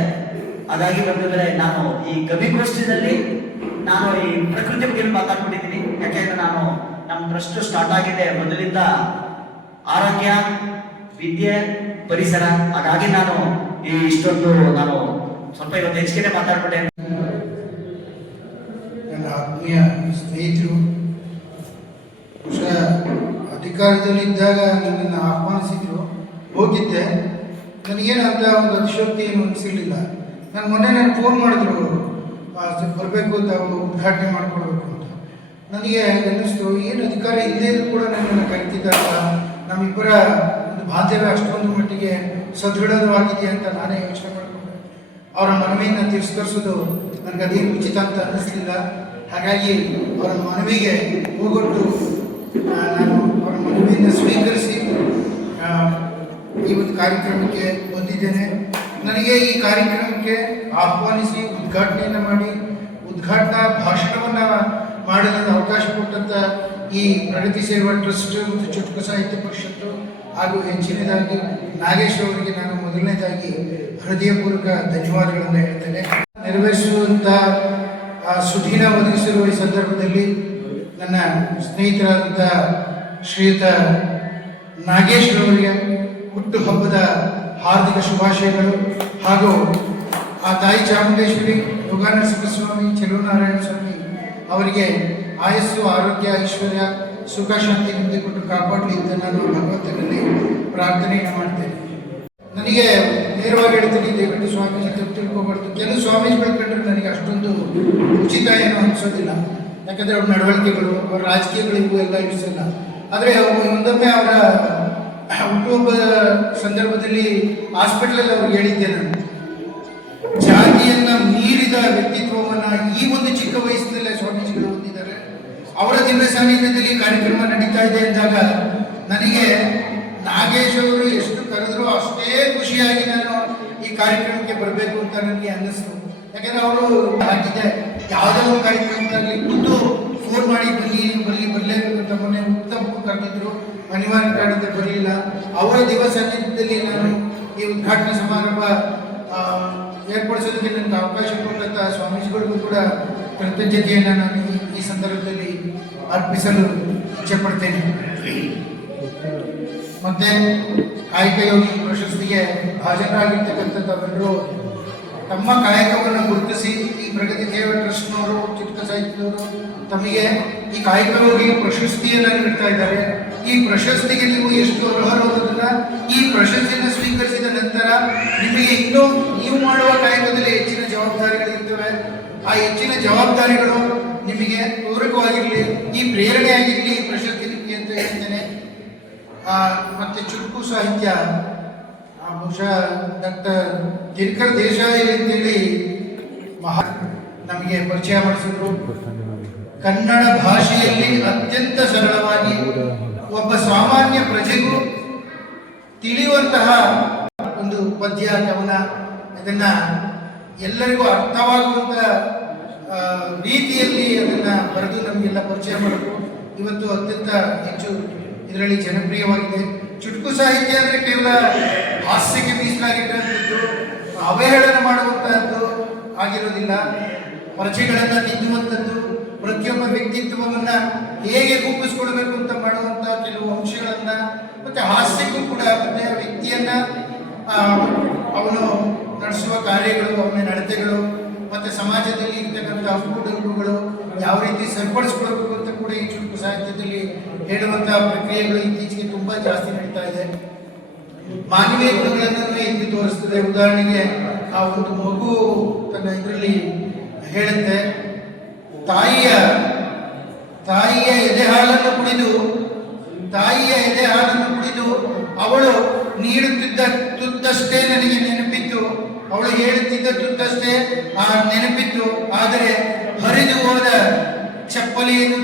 ಹಾಗಾಗಿ ಬಂದಿದ್ರೆ ನಾನು ಈ ಕವಿಗೋಷ್ಠಿಯಲ್ಲಿ ನಾನು ಈ ಪ್ರಕೃತಿ ಬಗ್ಗೆ ಮಾತಾಡ್ಬಿಟ್ಟಿದ್ದೀನಿ. ಯಾಕೆಂದ್ರೆ ನಾನು ನಮ್ಮ ಟ್ರಸ್ಟ್ ಸ್ಟಾರ್ಟ್ ಆಗಿದೆ ಮೊದಲಿಂದ ಆರೋಗ್ಯ, ವಿದ್ಯೆ, ಪರಿಸರ. ಹಾಗಾಗಿ ನಾನು ಈ ಇಷ್ಟೊಂದು ನಾನು ಸ್ವಲ್ಪ ಇವತ್ತು ಹೆಚ್ಚಿಗೆ ಮಾತಾಡ್ಬಿಟ್ಟೆ. ನನ್ನ ಆತ್ಮೀಯ ಸ್ನೇಹಿತರು, ಅಧಿಕಾರದಲ್ಲಿದ್ದಾಗ ನನ್ನನ್ನು ಆಹ್ವಾನಿಸಿದ್ರು, ಹೋಗಿದ್ದೆ. ನನಗೇನಂತ ಒಂದು ಅತಿಶೋಕ್ತಿ ಏನು ಅನಿಸಿರ್ಲಿಲ್ಲ. ಮೊನ್ನೆ ಫೋನ್ ಮಾಡಿದ್ರು, ಬರಬೇಕು ಅಂತ, ಅವರು ಉದ್ಘಾಟನೆ ಮಾಡಿಕೊಡ್ಬೇಕು ಅಂತ. ನನಗೆ ಅನ್ನಿಸ್ತು, ಏನು ಅಧಿಕಾರಿ ಇಲ್ಲದೇ ಕೂಡ ನನ್ನನ್ನು ಕರಿತಿದ್ದಾರಲ್ಲ, ನಮ್ಮಿಬ್ಬರ ಒಂದು ಬಾಂಧವ್ಯ ಅಷ್ಟೊಂದು ಮಟ್ಟಿಗೆ ಸದೃಢವಾಗಿದೆ ಅಂತ ನಾನೇ ಯೋಚನೆ ಮಾಡಿಕೊಂಡೆ. ಅವರ ಮನವಿಯನ್ನು ತಿರಸ್ಕರಿಸೋದು ನನಗದೇನು ಉಚಿತ ಅಂತ ಅನ್ನಿಸ್ಲಿಲ್ಲ. ಹಾಗಾಗಿ ಅವರ ಮನವಿಗೆ ಹೋಗೊಟ್ಟು ನಾನು ಅವರ ಮನವಿಯನ್ನು ಸ್ವೀಕರಿಸಿ ಈ ಒಂದು ಕಾರ್ಯಕ್ರಮಕ್ಕೆ ಬಂದಿದ್ದೇನೆ. ನನಗೆ ಈ ಕಾರ್ಯಕ್ರಮಕ್ಕೆ ಆಹ್ವಾನಿಸಿ ಉದ್ಘಾಟನೆಯನ್ನು ಮಾಡಿ ಉದ್ಘಾಟನಾ ಭಾಷಣವನ್ನು ಮಾಡಲು ಅವಕಾಶ ಕೊಟ್ಟಂಥ ಈ ಪ್ರಗತಿ ಸೇವಾ ಟ್ರಸ್ಟ್ ಮತ್ತು ಚುಟುಕು ಸಾಹಿತ್ಯ ಪರಿಷತ್ತು ಹಾಗೂ ಹೆಚ್ಚಿನದಾಗಿ ನಾಗೇಶ್ ಅವರಿಗೆ ನಾನು ಮೊದಲನೇದಾಗಿ ಹೃದಯಪೂರ್ವಕ ಧನ್ಯವಾದಗಳನ್ನು ಹೇಳ್ತೇನೆ. ನೆರವೇರಿಸುವಂಥ ಸುದೀನ ಒದಗಿಸಿರುವ ಈ ಸಂದರ್ಭದಲ್ಲಿ ನನ್ನ ಸ್ನೇಹಿತರಾದಂಥ ಶ್ರೀಯುತ ನಾಗೇಶ್ ಅವರಿಗೆ ಹುಟ್ಟುಹಬ್ಬದ ಹಾರ್ದಿಕ ಶುಭಾಶಯಗಳು ಹಾಗೂ ಆ ತಾಯಿ ಚಾಮುಂಡೇಶ್ವರಿ, ಯೋಗಾನರಸಿಂಹಸ್ವಾಮಿ, ಚೆಲುವನಾರಾಯಣ ಸ್ವಾಮಿ ಅವರಿಗೆ ಆಯಸ್ಸು, ಆರೋಗ್ಯ, ಐಶ್ವರ್ಯ, ಸುಖ, ಶಾಂತಿ ನಿಮ್ಮದಿ ಕೊಟ್ಟು ಕಾಪಾಡಲಿ ಅಂತ ನಾನು ಭಗವಂತನಲ್ಲಿ ಪ್ರಾರ್ಥನೆಯನ್ನು ಮಾಡ್ತೇನೆ. ನನಗೆ ನೇರವಾಗಿ ಹೇಳ್ತೀನಿ, ದಯವಿಟ್ಟು ಸ್ವಾಮೀಜಿ ತಪ್ಪು ತಿಳ್ಕೊಬಾರ್ದು. ಕೆಲವು ಸ್ವಾಮೀಜಿಗಳು ಕಂಡ್ರೆ ನನಗೆ ಅಷ್ಟೊಂದು ಉಚಿತ ಏನು ಅನಿಸೋದಿಲ್ಲ. ಯಾಕಂದರೆ ಅವ್ರ ನಡವಳಿಕೆಗಳು, ಅವ್ರ ರಾಜಕೀಯಗಳು ಇವು ಎಲ್ಲ ಇಡಿಸಲ್ಲ. ಆದರೆ ಒಂದೊಮ್ಮೆ ಅವರ ಹುಟ್ಟುಹಬ್ಬದ ಸಂದರ್ಭದಲ್ಲಿ ಹಾಸ್ಪಿಟಲಲ್ಲಿ ಅವ್ರಿಗೆ ಹೇಳಿದ್ದೆ ನಾನು, ಜಾತಿಯನ್ನ ಮೀರಿದ ವ್ಯಕ್ತಿತ್ವವನ್ನು ಈ ಒಂದು ಚಿಕ್ಕ ವಯಸ್ಸಿನಲ್ಲೇ ಸ್ವಾಮೀಜಿಗಳು ಹೊಂದಿದ್ದಾರೆ. ಅವರ ದಿವ್ಯ ಸಾನ್ನಿಧ್ಯದಲ್ಲಿ ಕಾರ್ಯಕ್ರಮ ನಡೀತಾ ಇದೆ ಅಂದಾಗ ನನಗೆ ನಾಗೇಶ್ ಅವರು ಎಷ್ಟು ಕರೆದ್ರು ಅಷ್ಟೇ ಖುಷಿಯಾಗಿ ನಾನು ಈ ಕಾರ್ಯಕ್ರಮಕ್ಕೆ ಬರಬೇಕು ಅಂತ ನನಗೆ ಅನ್ನಿಸ್ತು. ಯಾಕಂದ್ರೆ ಅವರು ಹಾಕಿದ್ದೆ ಯಾವುದೇ ಒಂದು ಕಾರ್ಯಕ್ರಮದಲ್ಲಿ ಖುದ್ದು ಫೋನ್ ಮಾಡಿ ಬರಲೇಬೇಕು ಅಂತ ಮೊನ್ನೆ ಉತ್ತಮಕ್ಕೂ ಕರೆದಿದ್ರು, ಅನಿವಾರ್ಯ ಕಾರಣದಿಂದ ಬರಲಿಲ್ಲ. ಅವರ ದಿವಸ ಸಾನ್ನಿಧ್ಯದಲ್ಲಿ ನಾನು ಈ ಉದ್ಘಾಟನಾ ಸಮಾರಂಭ ಏರ್ಪಡಿಸೋದಕ್ಕೆ ನನಗೆ ಅವಕಾಶ ಕೊಟ್ಟಂಥ ಸ್ವಾಮೀಜಿಗಳಿಗೂ ಕೂಡ ಕೃತಜ್ಞತೆಯನ್ನು ನಾನು ಈ ಸಂದರ್ಭದಲ್ಲಿ ಅರ್ಪಿಸಲು ಇಚ್ಛೆಪಡ್ತೇನೆ. ಮತ್ತೆ ಕಾಯಕ ಯೋಗಿ ಪ್ರಶಸ್ತಿಗೆ ಭಾಜನರಾಗಿರ್ತಕ್ಕಂಥದ್ದೆಲ್ಲರೂ ತಮ್ಮ ಕಾಯಕವನ್ನು ಗುರುತಿಸಿ ಈ ಪ್ರಗತಿ ಸೇವಾ ಟ್ರಸ್ಟ್ನವರು, ಚುಟುಕು ಸಾಹಿತ್ಯದವರು ತಮಗೆ ಈ ಕಾಯಕ ಯೋಗಿ ಪ್ರಶಸ್ತಿಯನ್ನು ನೀಡ್ತಾ ಇದ್ದಾರೆ. ಈ ಪ್ರಶಸ್ತಿಗೆ ನೀವು ಎಷ್ಟು ಅರ್ಹರಾಗೋದನ್ನ ಈ ಪ್ರಶಸ್ತಿಯನ್ನು ಸ್ವೀಕರಿಸಿದ ನಂತರ ನಿಮಗೆ ಇನ್ನೂ ನೀವು ಮಾಡುವ ಕಾಯಕದಲ್ಲಿ ಹೆಚ್ಚಿನ ಜವಾಬ್ದಾರಿಗಳಿರ್ತವೆ. ಆ ಹೆಚ್ಚಿನ ಜವಾಬ್ದಾರಿಗಳು ನಿಮಗೆ ಪೂರಕವಾಗಿರಲಿ, ಈ ಪ್ರೇರಣೆಯಾಗಿರಲಿ ಈ ಪ್ರಶಸ್ತಿ ನಿಮಗೆ ಅಂತ ಹೇಳ್ತೇನೆ. ಮತ್ತೆ ಚುಟುಕು ಸಾಹಿತ್ಯ ಬಹುಶಃ ಡಾಕ್ಟರ್ ದಿನಕರ್ ದೇಸಾಯಿ ಅಂತೇಳಿ ನಮಗೆ ಪರಿಚಯ ಮಾಡಿಸಿದ್ರು. ಕನ್ನಡ ಭಾಷೆಯಲ್ಲಿ ಅತ್ಯಂತ ಸರಳವಾಗಿ ಒಬ್ಬ ಸಾಮಾನ್ಯ ಪ್ರಜೆಗೂ ತಿಳಿಯುವಂತಹ ಒಂದು ಪದ್ಯ, ಕವನ, ಇದನ್ನ ಎಲ್ಲರಿಗೂ ಅರ್ಥವಾಗುವಂತ ರೀತಿಯಲ್ಲಿ ಅದನ್ನ ಬರೆದು ನಮಗೆಲ್ಲ ಪರಿಚಯ ಮಾಡಿದ್ರು. ಇವತ್ತು ಅತ್ಯಂತ ಹೆಚ್ಚು ಇದರಲ್ಲಿ ಜನಪ್ರಿಯವಾಗಿದೆ. ಚುಟುಕು ಸಾಹಿತ್ಯ ಅಂದರೆ ಕೇವಲ ಹಾಸ್ಯಕ್ಕೆ ಮೀಸಲಾಗಿರುವಂಥದ್ದು, ಅವಹೇಳನ ಮಾಡುವಂತಹದ್ದು ಆಗಿರೋದಿಲ್ಲ. ಪರಿಚಯಗಳನ್ನು ತಿದ್ದುವಂಥದ್ದು, ಪ್ರತಿಯೊಬ್ಬ ವ್ಯಕ್ತಿತ್ವವನ್ನು ಹೇಗೆ ರೂಪಿಸ್ಕೊಳ್ಬೇಕು ಅಂತ ಮಾಡುವಂಥ ಕೆಲವು ಅಂಶಗಳನ್ನು, ಮತ್ತೆ ಹಾಸ್ಯಕ್ಕೂ ಕೂಡ ಮತ್ತೆ ವ್ಯಕ್ತಿಯನ್ನ ಅವನು ನಡೆಸುವ ಕಾರ್ಯಗಳು, ಅವನ ನಡತೆಗಳು, ಮತ್ತೆ ಸಮಾಜದಲ್ಲಿ ಇರ್ತಕ್ಕಂಥ ಅಪೂರ್ಣಗಳು ಯಾವ ರೀತಿ ಸರಿಪಡಿಸ್ಕೊಳ್ಬೇಕು ಅಂತ ಕೂಡ ಈ ಚುಟುಕು ಸಾಹಿತ್ಯದಲ್ಲಿ ಹೇಳುವಂತಹ ಪ್ರಕ್ರಿಯೆಗಳು ಇತ್ತೀಚೆಗೆ ತುಂಬಾ ಜಾಸ್ತಿ ನಡೀತಾ ಇದೆ. ಮಾನವೀಯ ಗುಣಗಳನ್ನು ಎತ್ತಿ ತೋರಿಸ್ತದೆ. ಉದಾಹರಣೆಗೆ ಆ ಒಂದು ಮಗು ತನ್ನ ಇದರಲ್ಲಿ ಹೇಳುತ್ತೆ, ತಾಯಿಯ ಎದೆ ಹಾಲನ್ನು ಕುಡಿದು ಅವಳು ನೀಡುತ್ತಿದ್ದ ತುತ್ತಷ್ಟೇ ನನಗೆ ನೆನಪಿತ್ತು, ಅವಳು ಹೇಳುತ್ತಿದ್ದ ತುತ್ತಷ್ಟೇ ಆ ನೆನಪಿತ್ತು. ಆದರೆ ಹರಿದು ಹೋದ ಚಪ್ಪಲಿಯನ್ನು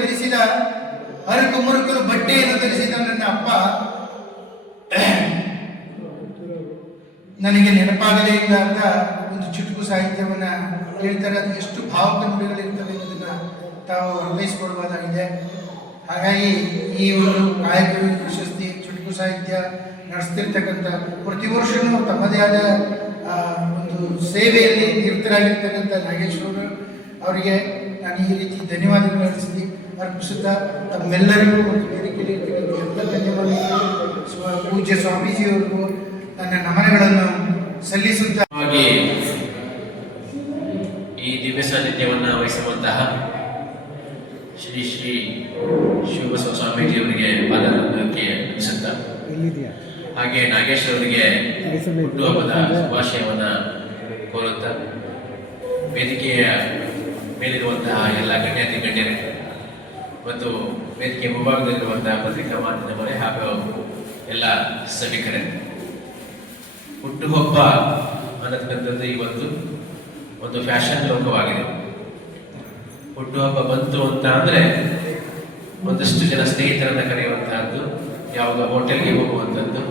ಧರಿಸಿದ ಹರಕು ಮುರುಕಲು ಬಟ್ಟೆಯನ್ನು ಧರಿಸಿದ ನನ್ನ ಅಪ್ಪ ನನಗೆ ನೆನಪಾಗಲೇ ಇಲ್ಲ ಅಂತ ಒಂದು ಚುಟುಕು ಸಾಹಿತ್ಯವನ್ನ ಹೇಳ್ತಾರೆ. ಅದು ಎಷ್ಟು ಭಾವಕ ನುಡಿಗಳಿರ್ತವೆ ಅನ್ನೋದನ್ನ ತಾವು ಅರ್ಥೈಸಿಕೊಳ್ಳಬಹುದಾಗಿದೆ. ಹಾಗಾಗಿ ಈ ಒಂದು ಕಾಯಕ ಪ್ರಶಸ್ತಿ ಚುಟುಕು ಸಾಹಿತ್ಯ ನಡೆಸ್ತಿರ್ತಕ್ಕಂಥ ಪ್ರತಿ ವರ್ಷವೂ ತಮ್ಮದೇ ಆದ ಒಂದು ಸೇವೆಯಲ್ಲಿ ನಿರತರಾಗಿರ್ತಕ್ಕಂಥ ನಾಗೇಶ್ವರ ಅವರಿಗೆ ನಾನು ಈ ರೀತಿ ಧನ್ಯವಾದಗಳು ಅರ್ಪಿಸುತ್ತಾ ತಮ್ಮೆಲ್ಲರಿಗೂ ಒಂದು ವೇದಿಕೆಯಲ್ಲಿ ಇರ್ತಕ್ಕಂಥ ಎಲ್ಲ ಧನ್ಯವಾದಗಳು ಪೂಜ್ಯ ಸ್ವಾಮೀಜಿಯವರಿಗೂ ನನ್ನ ನಮನಗಳನ್ನು ಸಲ್ಲಿಸುತ್ತಾ ಈ ದಿವ್ಯ ಸಾನ್ನಿಧ್ಯವನ್ನು ವಹಿಸುವಂತಹ ಶ್ರೀ ಶಿವಬಸವ ಸ್ವಾಮೀಜಿಯವರಿಗೆ ಪಾದಕ್ಕೆ ನಮಿಸುತ್ತಾ, ಹಾಗೆ ನಾಗೇಶ್ ಅವರಿಗೆ ಹುಟ್ಟುಹಬ್ಬದ ಶುಭಾಶಯವನ್ನ ಕೋರುತ್ತಾ, ವೇದಿಕೆಯ ಮೇಲಿರುವಂತಹ ಎಲ್ಲ ಗಣ್ಯಾತಿ ಗಣ್ಯರೇ ಮತ್ತು ವೇದಿಕೆ ಮುಂಭಾಗದಲ್ಲಿರುವಂತಹ ಪತ್ರಿಕಾ ಮಾಧ್ಯಮರೇ ಹಾಗೂ ಎಲ್ಲ ಸಭಿಕರೇ, ಹುಟ್ಟುಹಬ್ಬ ಅನ್ನತಕ್ಕಂಥದ್ದು ಇವತ್ತು ಒಂದು ಫ್ಯಾಷನ್ ಲೋಕವಾಗಿದೆ. ಹುಟ್ಟುಹಬ್ಬ ಬಂತು ಅಂತ ಅಂದ್ರೆ ಒಂದಷ್ಟು ಜನ ಸ್ನೇಹಿತರನ್ನ ಕರೆಯುವಂತಹದ್ದು, ಯಾವುದೋ ಹೋಟೆಲ್ಗೆ ಹೋಗುವಂಥದ್ದು,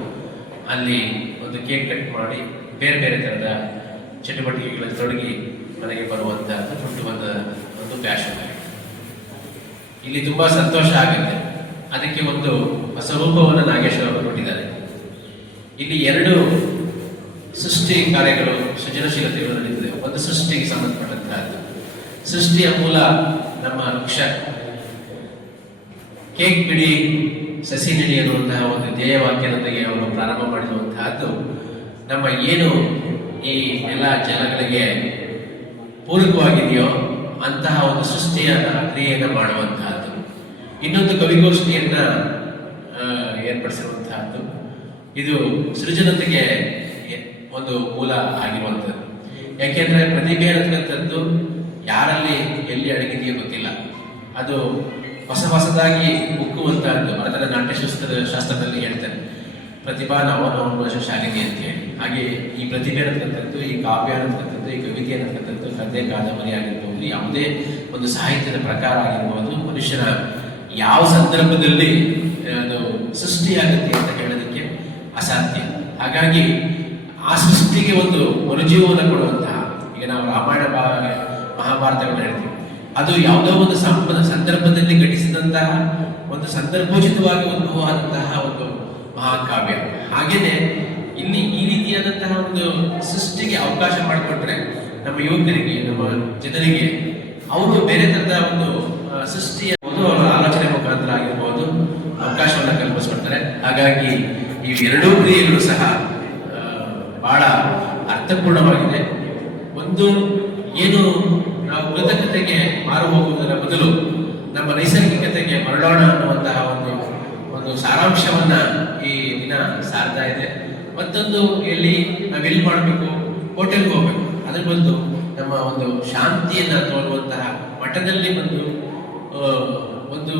ಅಲ್ಲಿ ಒಂದು ಕೇಕ್ ಕಟ್ ಮಾಡಿ ಬೇರೆ ಬೇರೆ ಥರದ ಚಟುವಟಿಕೆಗಳಲ್ಲಿ ತೊಡಗಿ ಮನೆಗೆ ಬರುವಂಥದ್ದು ಒಂದು ಪ್ಯಾಷನ್ ಆಗಿದೆ. ಇಲ್ಲಿ ತುಂಬ ಸಂತೋಷ ಆಗುತ್ತೆ. ಅದಕ್ಕೆ ಒಂದು ಹೊಸ ರೂಪವನ್ನು ನಾಗೇಶ್ ಅವರು ಕೊಟ್ಟಿದ್ದಾರೆ. ಇಲ್ಲಿ 2 ಸೃಷ್ಟಿ ಕಾರ್ಯಗಳು, ಸೃಜನಶೀಲತೆಗಳು ನಡೀತದೆ. ಒಂದು ಸೃಷ್ಟಿಗೆ ಸಂಬಂಧಪಟ್ಟಂತಹದ್ದು. ಸೃಷ್ಟಿಯ ಮೂಲ ನಮ್ಮ ವೃಕ್ಷ. ಕೇಕ್ ಬಿಡಿ ಸಸಿ ನೆಡಿ ಅನ್ನುವಂತಹ ಒಂದು ಧ್ಯೇಯವಾಕ್ಯದೊಂದಿಗೆ ಅವರು ಪ್ರಾರಂಭ ಮಾಡಿರುವಂತಹದ್ದು ನಮ್ಮ ಏನು ಈ ಎಲ್ಲ ಜಲಗಳಿಗೆ ಪೂರಕವಾಗಿದೆಯೋ ಅಂತಹ ಒಂದು ಸೃಷ್ಟಿಯ ಕ್ರಿಯೆಯನ್ನು ಮಾಡುವಂತಹದ್ದು. ಇನ್ನೊಂದು ಕವಿಗೋಷ್ಠಿಯನ್ನ ಏರ್ಪಡಿಸಿರುವಂತಹದ್ದು. ಇದು ಸೃಜನತೆಗೆ ಒಂದು ಮೂಲ ಆಗಿರುವಂಥದ್ದು. ಯಾಕೆಂದ್ರೆ ಪ್ರತಿಭೆ ಅನ್ನತಕ್ಕಂಥದ್ದು ಯಾರಲ್ಲಿ ಎಲ್ಲಿ ಅಡಗಿದೆಯೋ ಗೊತ್ತಿಲ್ಲ. ಅದು ಹೊಸದಾಗಿ ಉಕ್ಕುವಂತಹದ್ದು. ಅದರ ನಾಟ್ಯಶಾಸ್ತ್ರದಲ್ಲಿ ಹೇಳ್ತಾರೆ, ಪ್ರತಿಭಾ ನವನವೋನ್ಮೇಷ ಶಾಲಿನಿ ಅಂತ ಹೇಳಿ. ಹಾಗೆ ಈ ಪ್ರತಿಭೆ ಅನ್ನತಕ್ಕಂಥದ್ದು, ಈ ಕಾವ್ಯ ಅನ್ನತಕ್ಕಂಥದ್ದು, ಈ ಕವಿತೆ ಅನ್ನತಕ್ಕಂಥದ್ದು, ಕಥೆ ಕಾದಂಬರಿ ಆಗಿರ್ಬೋದು, ಯಾವುದೇ ಒಂದು ಸಾಹಿತ್ಯದ ಪ್ರಕಾರ ಆಗಿರ್ಬೋದು, ಮನುಷ್ಯನ ಯಾವ ಸಂದರ್ಭದಲ್ಲಿ ಅದು ಸೃಷ್ಟಿಯಾಗುತ್ತೆ ಅಂತ ಹೇಳೋದಕ್ಕೆ ಅಸಾಧ್ಯ. ಹಾಗಾಗಿ ಆ ಸೃಷ್ಟಿಗೆ ಒಂದು ಮರುಜೀವನ ಕೊಡುವಂತಹ, ಈಗ ನಾವು ರಾಮಾಯಣ ಮಹಾಭಾರತಗಳನ್ನ ಹೇಳ್ತೀವಿ, ಅದು ಯಾವುದೋ ಒಂದು ಸಂದರ್ಭದಲ್ಲಿ ಘಟಿಸಿದಂತಹ ಒಂದು ಸಂದರ್ಭೋಚಿತವಾಗಿ ಉದ್ಭವ ಆದಂತಹ ಒಂದು ಮಹಾಕಾವ್ಯ. ಹಾಗೇನೆ ಇಲ್ಲಿ ಈ ರೀತಿಯಾದಂತಹ ಒಂದು ಸೃಷ್ಟಿಗೆ ಅವಕಾಶ ಮಾಡಿಕೊಟ್ರೆ ನಮ್ಮ ಯುವಕರಿಗೆ, ನಮ್ಮ ಜನರಿಗೆ ಅವರು ಬೇರೆ ತರದ ಒಂದು ಸೃಷ್ಟಿಯ ಒಂದು ಆಲೋಚನೆ ಮುಖಾಂತರ ಆಗಿರ್ಬೋದು ಅವಕಾಶವನ್ನು ಕಲ್ಪಿಸ್ಕೊಡ್ತಾರೆ. ಹಾಗಾಗಿ ಈ 2 ಕ್ರಿಯೆಗಳು ಸಹ ಬಹಳ ಅರ್ಥಪೂರ್ಣವಾಗಿದೆ. ಒಂದು ಏನು ನಾವು ಕೃತಜ್ಞತೆಗೆ ಮಾರು ಹೋಗುವುದರ ಬದಲು ನಮ್ಮ ನೈಸರ್ಗಿಕತೆಗೆ ಮರಳೋಣ ಅನ್ನುವಂತಹ ಒಂದು ಸಾರಾಂಶವನ್ನ ಈ ದಿನ ಸಾರ್ತಾ ಇದೆ. ಮತ್ತೊಂದು ನಾವೆಲ್ಲಿ ಮಾಡಬೇಕು, ಹೋಟೆಲ್ಗೆ ಹೋಗ್ಬೇಕು, ಅದ್ರ ಬಂದು ನಮ್ಮ ಒಂದು ಶಾಂತಿಯನ್ನ ತೋರುವಂತಹ ಮಠದಲ್ಲಿ ಒಂದು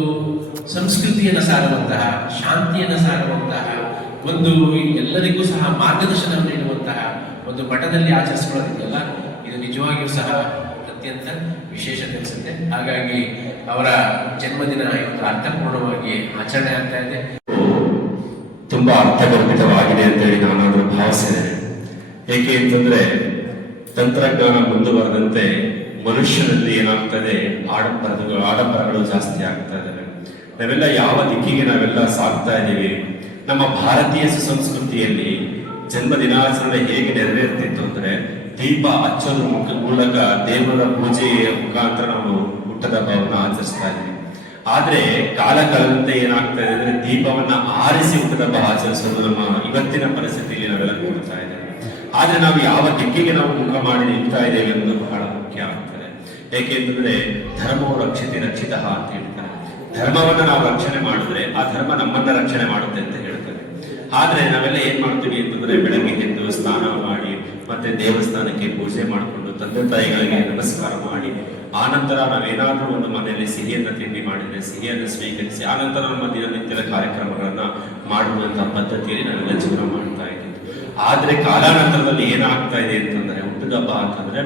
ಸಂಸ್ಕೃತಿಯನ್ನು ಸಾರುವಂತಹ, ಶಾಂತಿಯನ್ನು ಸಾರುವಂತಹ, ಒಂದು ಎಲ್ಲರಿಗೂ ಸಹ ಮಾರ್ಗದರ್ಶನವನ್ನು ನೀಡುವಂತಹ ಒಂದು ಮಠದಲ್ಲಿ ಆಚರಿಸಿಕೊಳ್ಳೋದಿದೆಯಲ್ಲ, ಇದು ನಿಜವಾಗಿಯೂ ಸಹ ಅತ್ಯಂತ ವಿಶೇಷತೆ ಅನಿಸುತ್ತೆ. ಹಾಗಾಗಿ ಅವರ ಜನ್ಮದಿನ ಇವತ್ತು ಅರ್ಥಪೂರ್ಣವಾಗಿ ಆಚರಣೆ ಆಗ್ತಾ ಇದೆ. ತುಂಬಾ ಅರ್ಥಗರ್ಭಿತವಾಗಿದೆ ಅಂತೇಳಿ ನಾನಾದ್ರೂ ಭಾವಿಸಿದ್ದೇನೆ. ಏಕೆ ಅಂತಂದ್ರೆ ತಂತ್ರಜ್ಞಾನ ಮುಂದುವರೆದಂತೆ ಮನುಷ್ಯನಲ್ಲಿ ಏನಾಗ್ತದೆ, ಆಡಂಬರಗಳು ಜಾಸ್ತಿ ಆಗ್ತಾ ಇದ್ದಾವೆ. ನಾವೆಲ್ಲ ಯಾವ ದಿಕ್ಕಿಗೆ ನಾವೆಲ್ಲ ಸಾಗ್ತಾ ಇದ್ದೀವಿ? ನಮ್ಮ ಭಾರತೀಯ ಸುಸಂಸ್ಕೃತಿಯಲ್ಲಿ ಜನ್ಮ ದಿನಾಚರಣೆ ಹೇಗೆ ನೆರವೇರ್ತಿತ್ತು ಅಂದ್ರೆ, ದೀಪ ಹಚ್ಚೋದ್ರ ಮೂಲಕ ದೇವರ ಪೂಜೆಯ ಮುಖಾಂತರ ನಾವು ಹುಟ್ಟದ ಹಬ್ಬವನ್ನ ಆಚರಿಸ್ತಾ ಇದ್ದೀವಿ. ಆದ್ರೆ ಕಾಲ ಕಳೆದಂತೆ ಏನಾಗ್ತಾ ಇದೆ ಅಂದ್ರೆ, ದೀಪವನ್ನ ಆರಿಸಿ ಹುಟ್ಟದ ಹಬ್ಬ ಆಚರಿಸೋದು ನಮ್ಮ ಇವತ್ತಿನ ಪರಿಸ್ಥಿತಿಯಲ್ಲಿ ನಾವೆಲ್ಲ ನೋಡ್ತಾ ಇದ್ದೇವೆ. ಆದ್ರೆ ನಾವು ಯಾವ ದಿಕ್ಕಿಗೆ ನಾವು ಮುಖ ಮಾಡಿ ನಿಲ್ತಾ ಇದ್ದೇವೆ ಅನ್ನೋದು ಬಹಳ ಮುಖ್ಯ ಆಗ್ತದೆ. ಏಕೆಂತಂದ್ರೆ ಧರ್ಮವು ರಕ್ಷಿತ ಅಂತ ಹೇಳ್ತಾರೆ. ಧರ್ಮವನ್ನ ನಾವು ರಕ್ಷಣೆ ಮಾಡಿದ್ರೆ ಆ ಧರ್ಮ ನಮ್ಮನ್ನ ರಕ್ಷಣೆ ಮಾಡುತ್ತೆ ಅಂತ ಹೇಳ್ತಾರೆ. ಆದ್ರೆ ನಾವೆಲ್ಲ ಏನ್ ಮಾಡ್ತೀವಿ ಅಂತಂದ್ರೆ, ಬೆಳಗ್ಗೆ ಎದ್ದು ಸ್ನಾನ ಮಾಡಿ ಮತ್ತೆ ದೇವಸ್ಥಾನಕ್ಕೆ ಪೂಜೆ ಮಾಡಿಕೊಂಡು ತಂದೆ ತಾಯಿಗಳಿಗೆ ನಮಸ್ಕಾರ ಮಾಡಿ ಆನಂತರ ನಾವೇನಾದ್ರೂ ಒಂದು ಮನೆಯಲ್ಲಿ ಸಿಹಿಯನ್ನ ತಿಂಡಿ ಮಾಡಿದ್ರೆ ಸಿಹಿಯನ್ನು ಸ್ವೀಕರಿಸಿ ಆನಂತರ ನಮ್ಮ ದಿನನಿತ್ಯದ ಕಾರ್ಯಕ್ರಮಗಳನ್ನ ಮಾಡುವಂತಹ ಪದ್ಧತಿಯಲ್ಲಿ ನಾವೆಲ್ಲ ಜೀವನ ಮಾಡ್ತಾ ಇದ್ದೀವಿ. ಆದ್ರೆ ಕಾಲಾನಂತರದಲ್ಲಿ ಏನಾಗ್ತಾ ಇದೆ ಅಂತಂದ್ರೆ, ಹುಟ್ಟದಬ್ಬ ಅಂತಂದ್ರೆ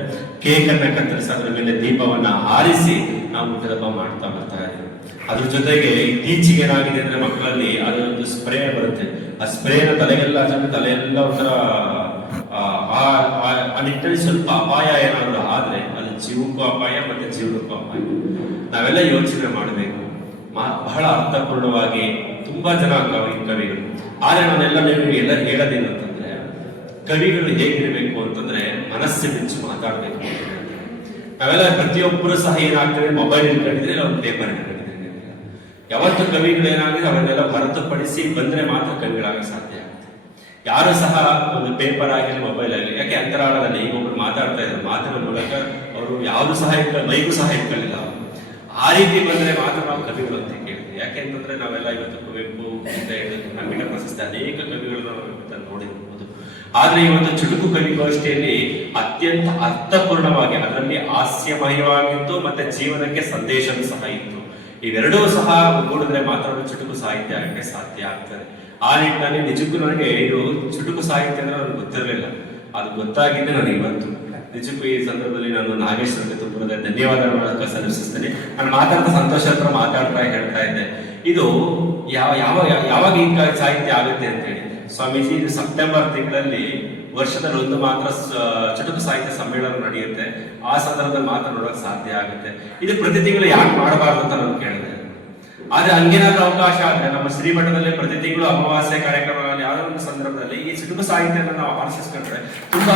ಕೇಕ್ ಅನ್ನ ಕತ್ತರಿಸಿ ಅದರ ಮೇಲೆ ದೀಪವನ್ನ ಆರಿಸಿ ನಾವು ಹುಟ್ಟದಬ್ಬ ಮಾಡ್ತಾ ಬರ್ತಾ ಇದ್ದೀವಿ. ಅದ್ರ ಜೊತೆಗೆ ಇತ್ತೀಚೆಗೆ ಏನಾಗಿದೆ ಅಂದ್ರೆ, ಮಕ್ಕಳಲ್ಲಿ ಅದೊಂದು ಸ್ಪ್ರೇ ಬರುತ್ತೆ. ಆ ಸ್ಪ್ರೇನ ತಲೆಗೆಲ್ಲ ತಲೆಯೆಲ್ಲ ಒಂಥರ ಆ ನಿಟ್ಟಿನಲ್ಲಿ ಸ್ವಲ್ಪ ಅಪಾಯ ಏನಾದ್ರು ಆದ್ರೆ ಅದು ಜೀವಕ್ಕೂ ಅಪಾಯ ಮತ್ತೆ ಜೀವನಕ್ಕೂ ಅಪಾಯ. ನಾವೆಲ್ಲ ಯೋಚನೆ ಮಾಡಬೇಕು. ಬಹಳ ಅರ್ಥಪೂರ್ಣವಾಗಿ ತುಂಬಾ ಜನ ಕವಿಗಳು. ಆದ್ರೆ ನಾನೆಲ್ಲ ಎಲ್ಲ ಹೇಳೋದೇನಂತಂದ್ರೆ, ಕವಿಗಳು ಹೇಗಿರ್ಬೇಕು ಅಂತಂದ್ರೆ ಮನಸ್ಸು ಬಿಚ್ಚು ಮಾತಾಡ್ಬೇಕು. ನಾವೆಲ್ಲ ಪ್ರತಿಯೊಬ್ಬರು ಸಹ ಏನಾಗ್ತದೆ, ಮೊಬೈಲ್ ಇಟ್ಕೊಂಡಿದ್ರೆ ಇಲ್ಲ ಒಂದು ಪೇಪರ್ ಇಟ್ಕೊಂಡಿದ್ರೆ. ಯಾವತ್ತು ಕವಿಗಳು ಏನಾಗಿದೆ ಅವನ್ನೆಲ್ಲ ಹೊರತುಪಡಿಸಿ ಬಂದ್ರೆ ಮಾತ್ರ ಕವಿಗಳಾಗ ಸಾಧ್ಯ ಆಗುತ್ತೆ. ಯಾರು ಸಹ ಒಂದು ಪೇಪರ್ ಆಗಲಿ ಮೊಬೈಲ್ ಆಗಲಿ, ಯಾಕೆ ಅಂತರಾಳದಲ್ಲಿ ಈಗ ಒಬ್ರು ಮಾತಾಡ್ತಾ ಇದ್ದಾರೆ, ಮಾತಿನ ಮೂಲಕ ಅವರು ಯಾವ್ದು ಸಹ ಮೈಗೂ ಸಹ ಇಟ್ಕೊಳ್ಳಿಲ್ಲ. ಆ ರೀತಿ ಬಂದ್ರೆ ಮಾತ್ರ ನಾವು ಕವಿಗಳು ಅಂತ ಕೇಳ್ತೀವಿ. ಯಾಕೆಂತಂದ್ರೆ ನಾವೆಲ್ಲ ಇವತ್ತು ಕುವೆಂಪು ಕನ್ನಡ ಪ್ರಶಸ್ತಿ ಅನೇಕ ಕವಿಗಳನ್ನ ನಾವು ನೋಡಿರ್ಬೋದು. ಆದ್ರೆ ಇವತ್ತು ಚುಟುಕು ಕವಿಗೋಷ್ಠಿಯಲ್ಲಿ ಅತ್ಯಂತ ಅರ್ಥಪೂರ್ಣವಾಗಿ ಅದರಲ್ಲಿ ಹಾಸ್ಯಮಯವಾಗಿತ್ತು ಮತ್ತೆ ಜೀವನಕ್ಕೆ ಸಂದೇಶ ಸಹ ಇತ್ತು. ಇವೆರಡೂ ಸಹ ಒಗ್ಗೂಡಿದ್ರೆ ಮಾತ್ರ ಚುಟುಕು ಸಾಹಿತ್ಯ ಆಗಕ್ಕೆ ಸಾಧ್ಯ ಆಗ್ತದೆ. ಆ ನಿಟ್ಟಿನಲ್ಲಿ ನಿಜಕ್ಕೂ ನನಗೆ ಇದು ಚುಟುಕು ಸಾಹಿತ್ಯ ಅಂದ್ರೆ ನನಗೆ ಗೊತ್ತಿರಲಿಲ್ಲ. ಅದು ಗೊತ್ತಾಗಿದ್ದೆ ನನಗೆ ಇವತ್ತು. ನಿಜಕ್ಕೂ ಈ ಸಂದರ್ಭದಲ್ಲಿ ನಾನು ನಾಗೇಶ್ ಅವರಿಗೆ ತುಂಬ ಧನ್ಯವಾದಗಳನ್ನು ಸಲ್ಲಿಸ್ತೇನೆ. ನಾನು ಮಾತಾಡ್ತಾ ಸಂತೋಷ ಹತ್ರ ಮಾತಾಡ್ತಾ ಹೇಳ್ತಾ ಇದ್ದೆ, ಇದು ಯಾವಾಗ ಈ ಸಾಹಿತ್ಯ ಆಗುತ್ತೆ ಅಂತೇಳಿ ಸ್ವಾಮೀಜಿ, ಇದು ಸೆಪ್ಟೆಂಬರ್ ತಿಂಗಳಲ್ಲಿ ವರ್ಷದಲ್ಲಿ ಒಂದು ಮಾತ್ರ ಚುಟುಕು ಸಾಹಿತ್ಯ ಸಮ್ಮೇಳನ ನಡೆಯುತ್ತೆ. ಆ ಸಂದರ್ಭದಲ್ಲಿ ಮಾತ್ರ ನೋಡೋಕೆ ಸಾಧ್ಯ ಆಗುತ್ತೆ. ಇದು ಪ್ರತಿ ತಿಂಗಳು ಯಾಕೆ ಮಾಡಬಾರ್ದು ಅಂತ ನಾನು ಕೇಳಿದೆ. ಆದ್ರೆ ಹಂಗೇನಾದ್ರೂ ಅವಕಾಶ ಆದ್ರೆ ನಮ್ಮ ಶ್ರೀಮಠದಲ್ಲಿ ಪ್ರತಿ ತಿಂಗಳು ಅಮಾವಾಸ್ಯೆ ಕಾರ್ಯಕ್ರಮಗಳಲ್ಲಿ ಯಾವುದೋ ಒಂದು ಸಂದರ್ಭದಲ್ಲಿ ಈ ಚುಟುಕು ಸಾಹಿತ್ಯನ ನಾವು ಆರಿಸಿಸ್ಕೊಂಡ್ರೆ ತುಂಬಾ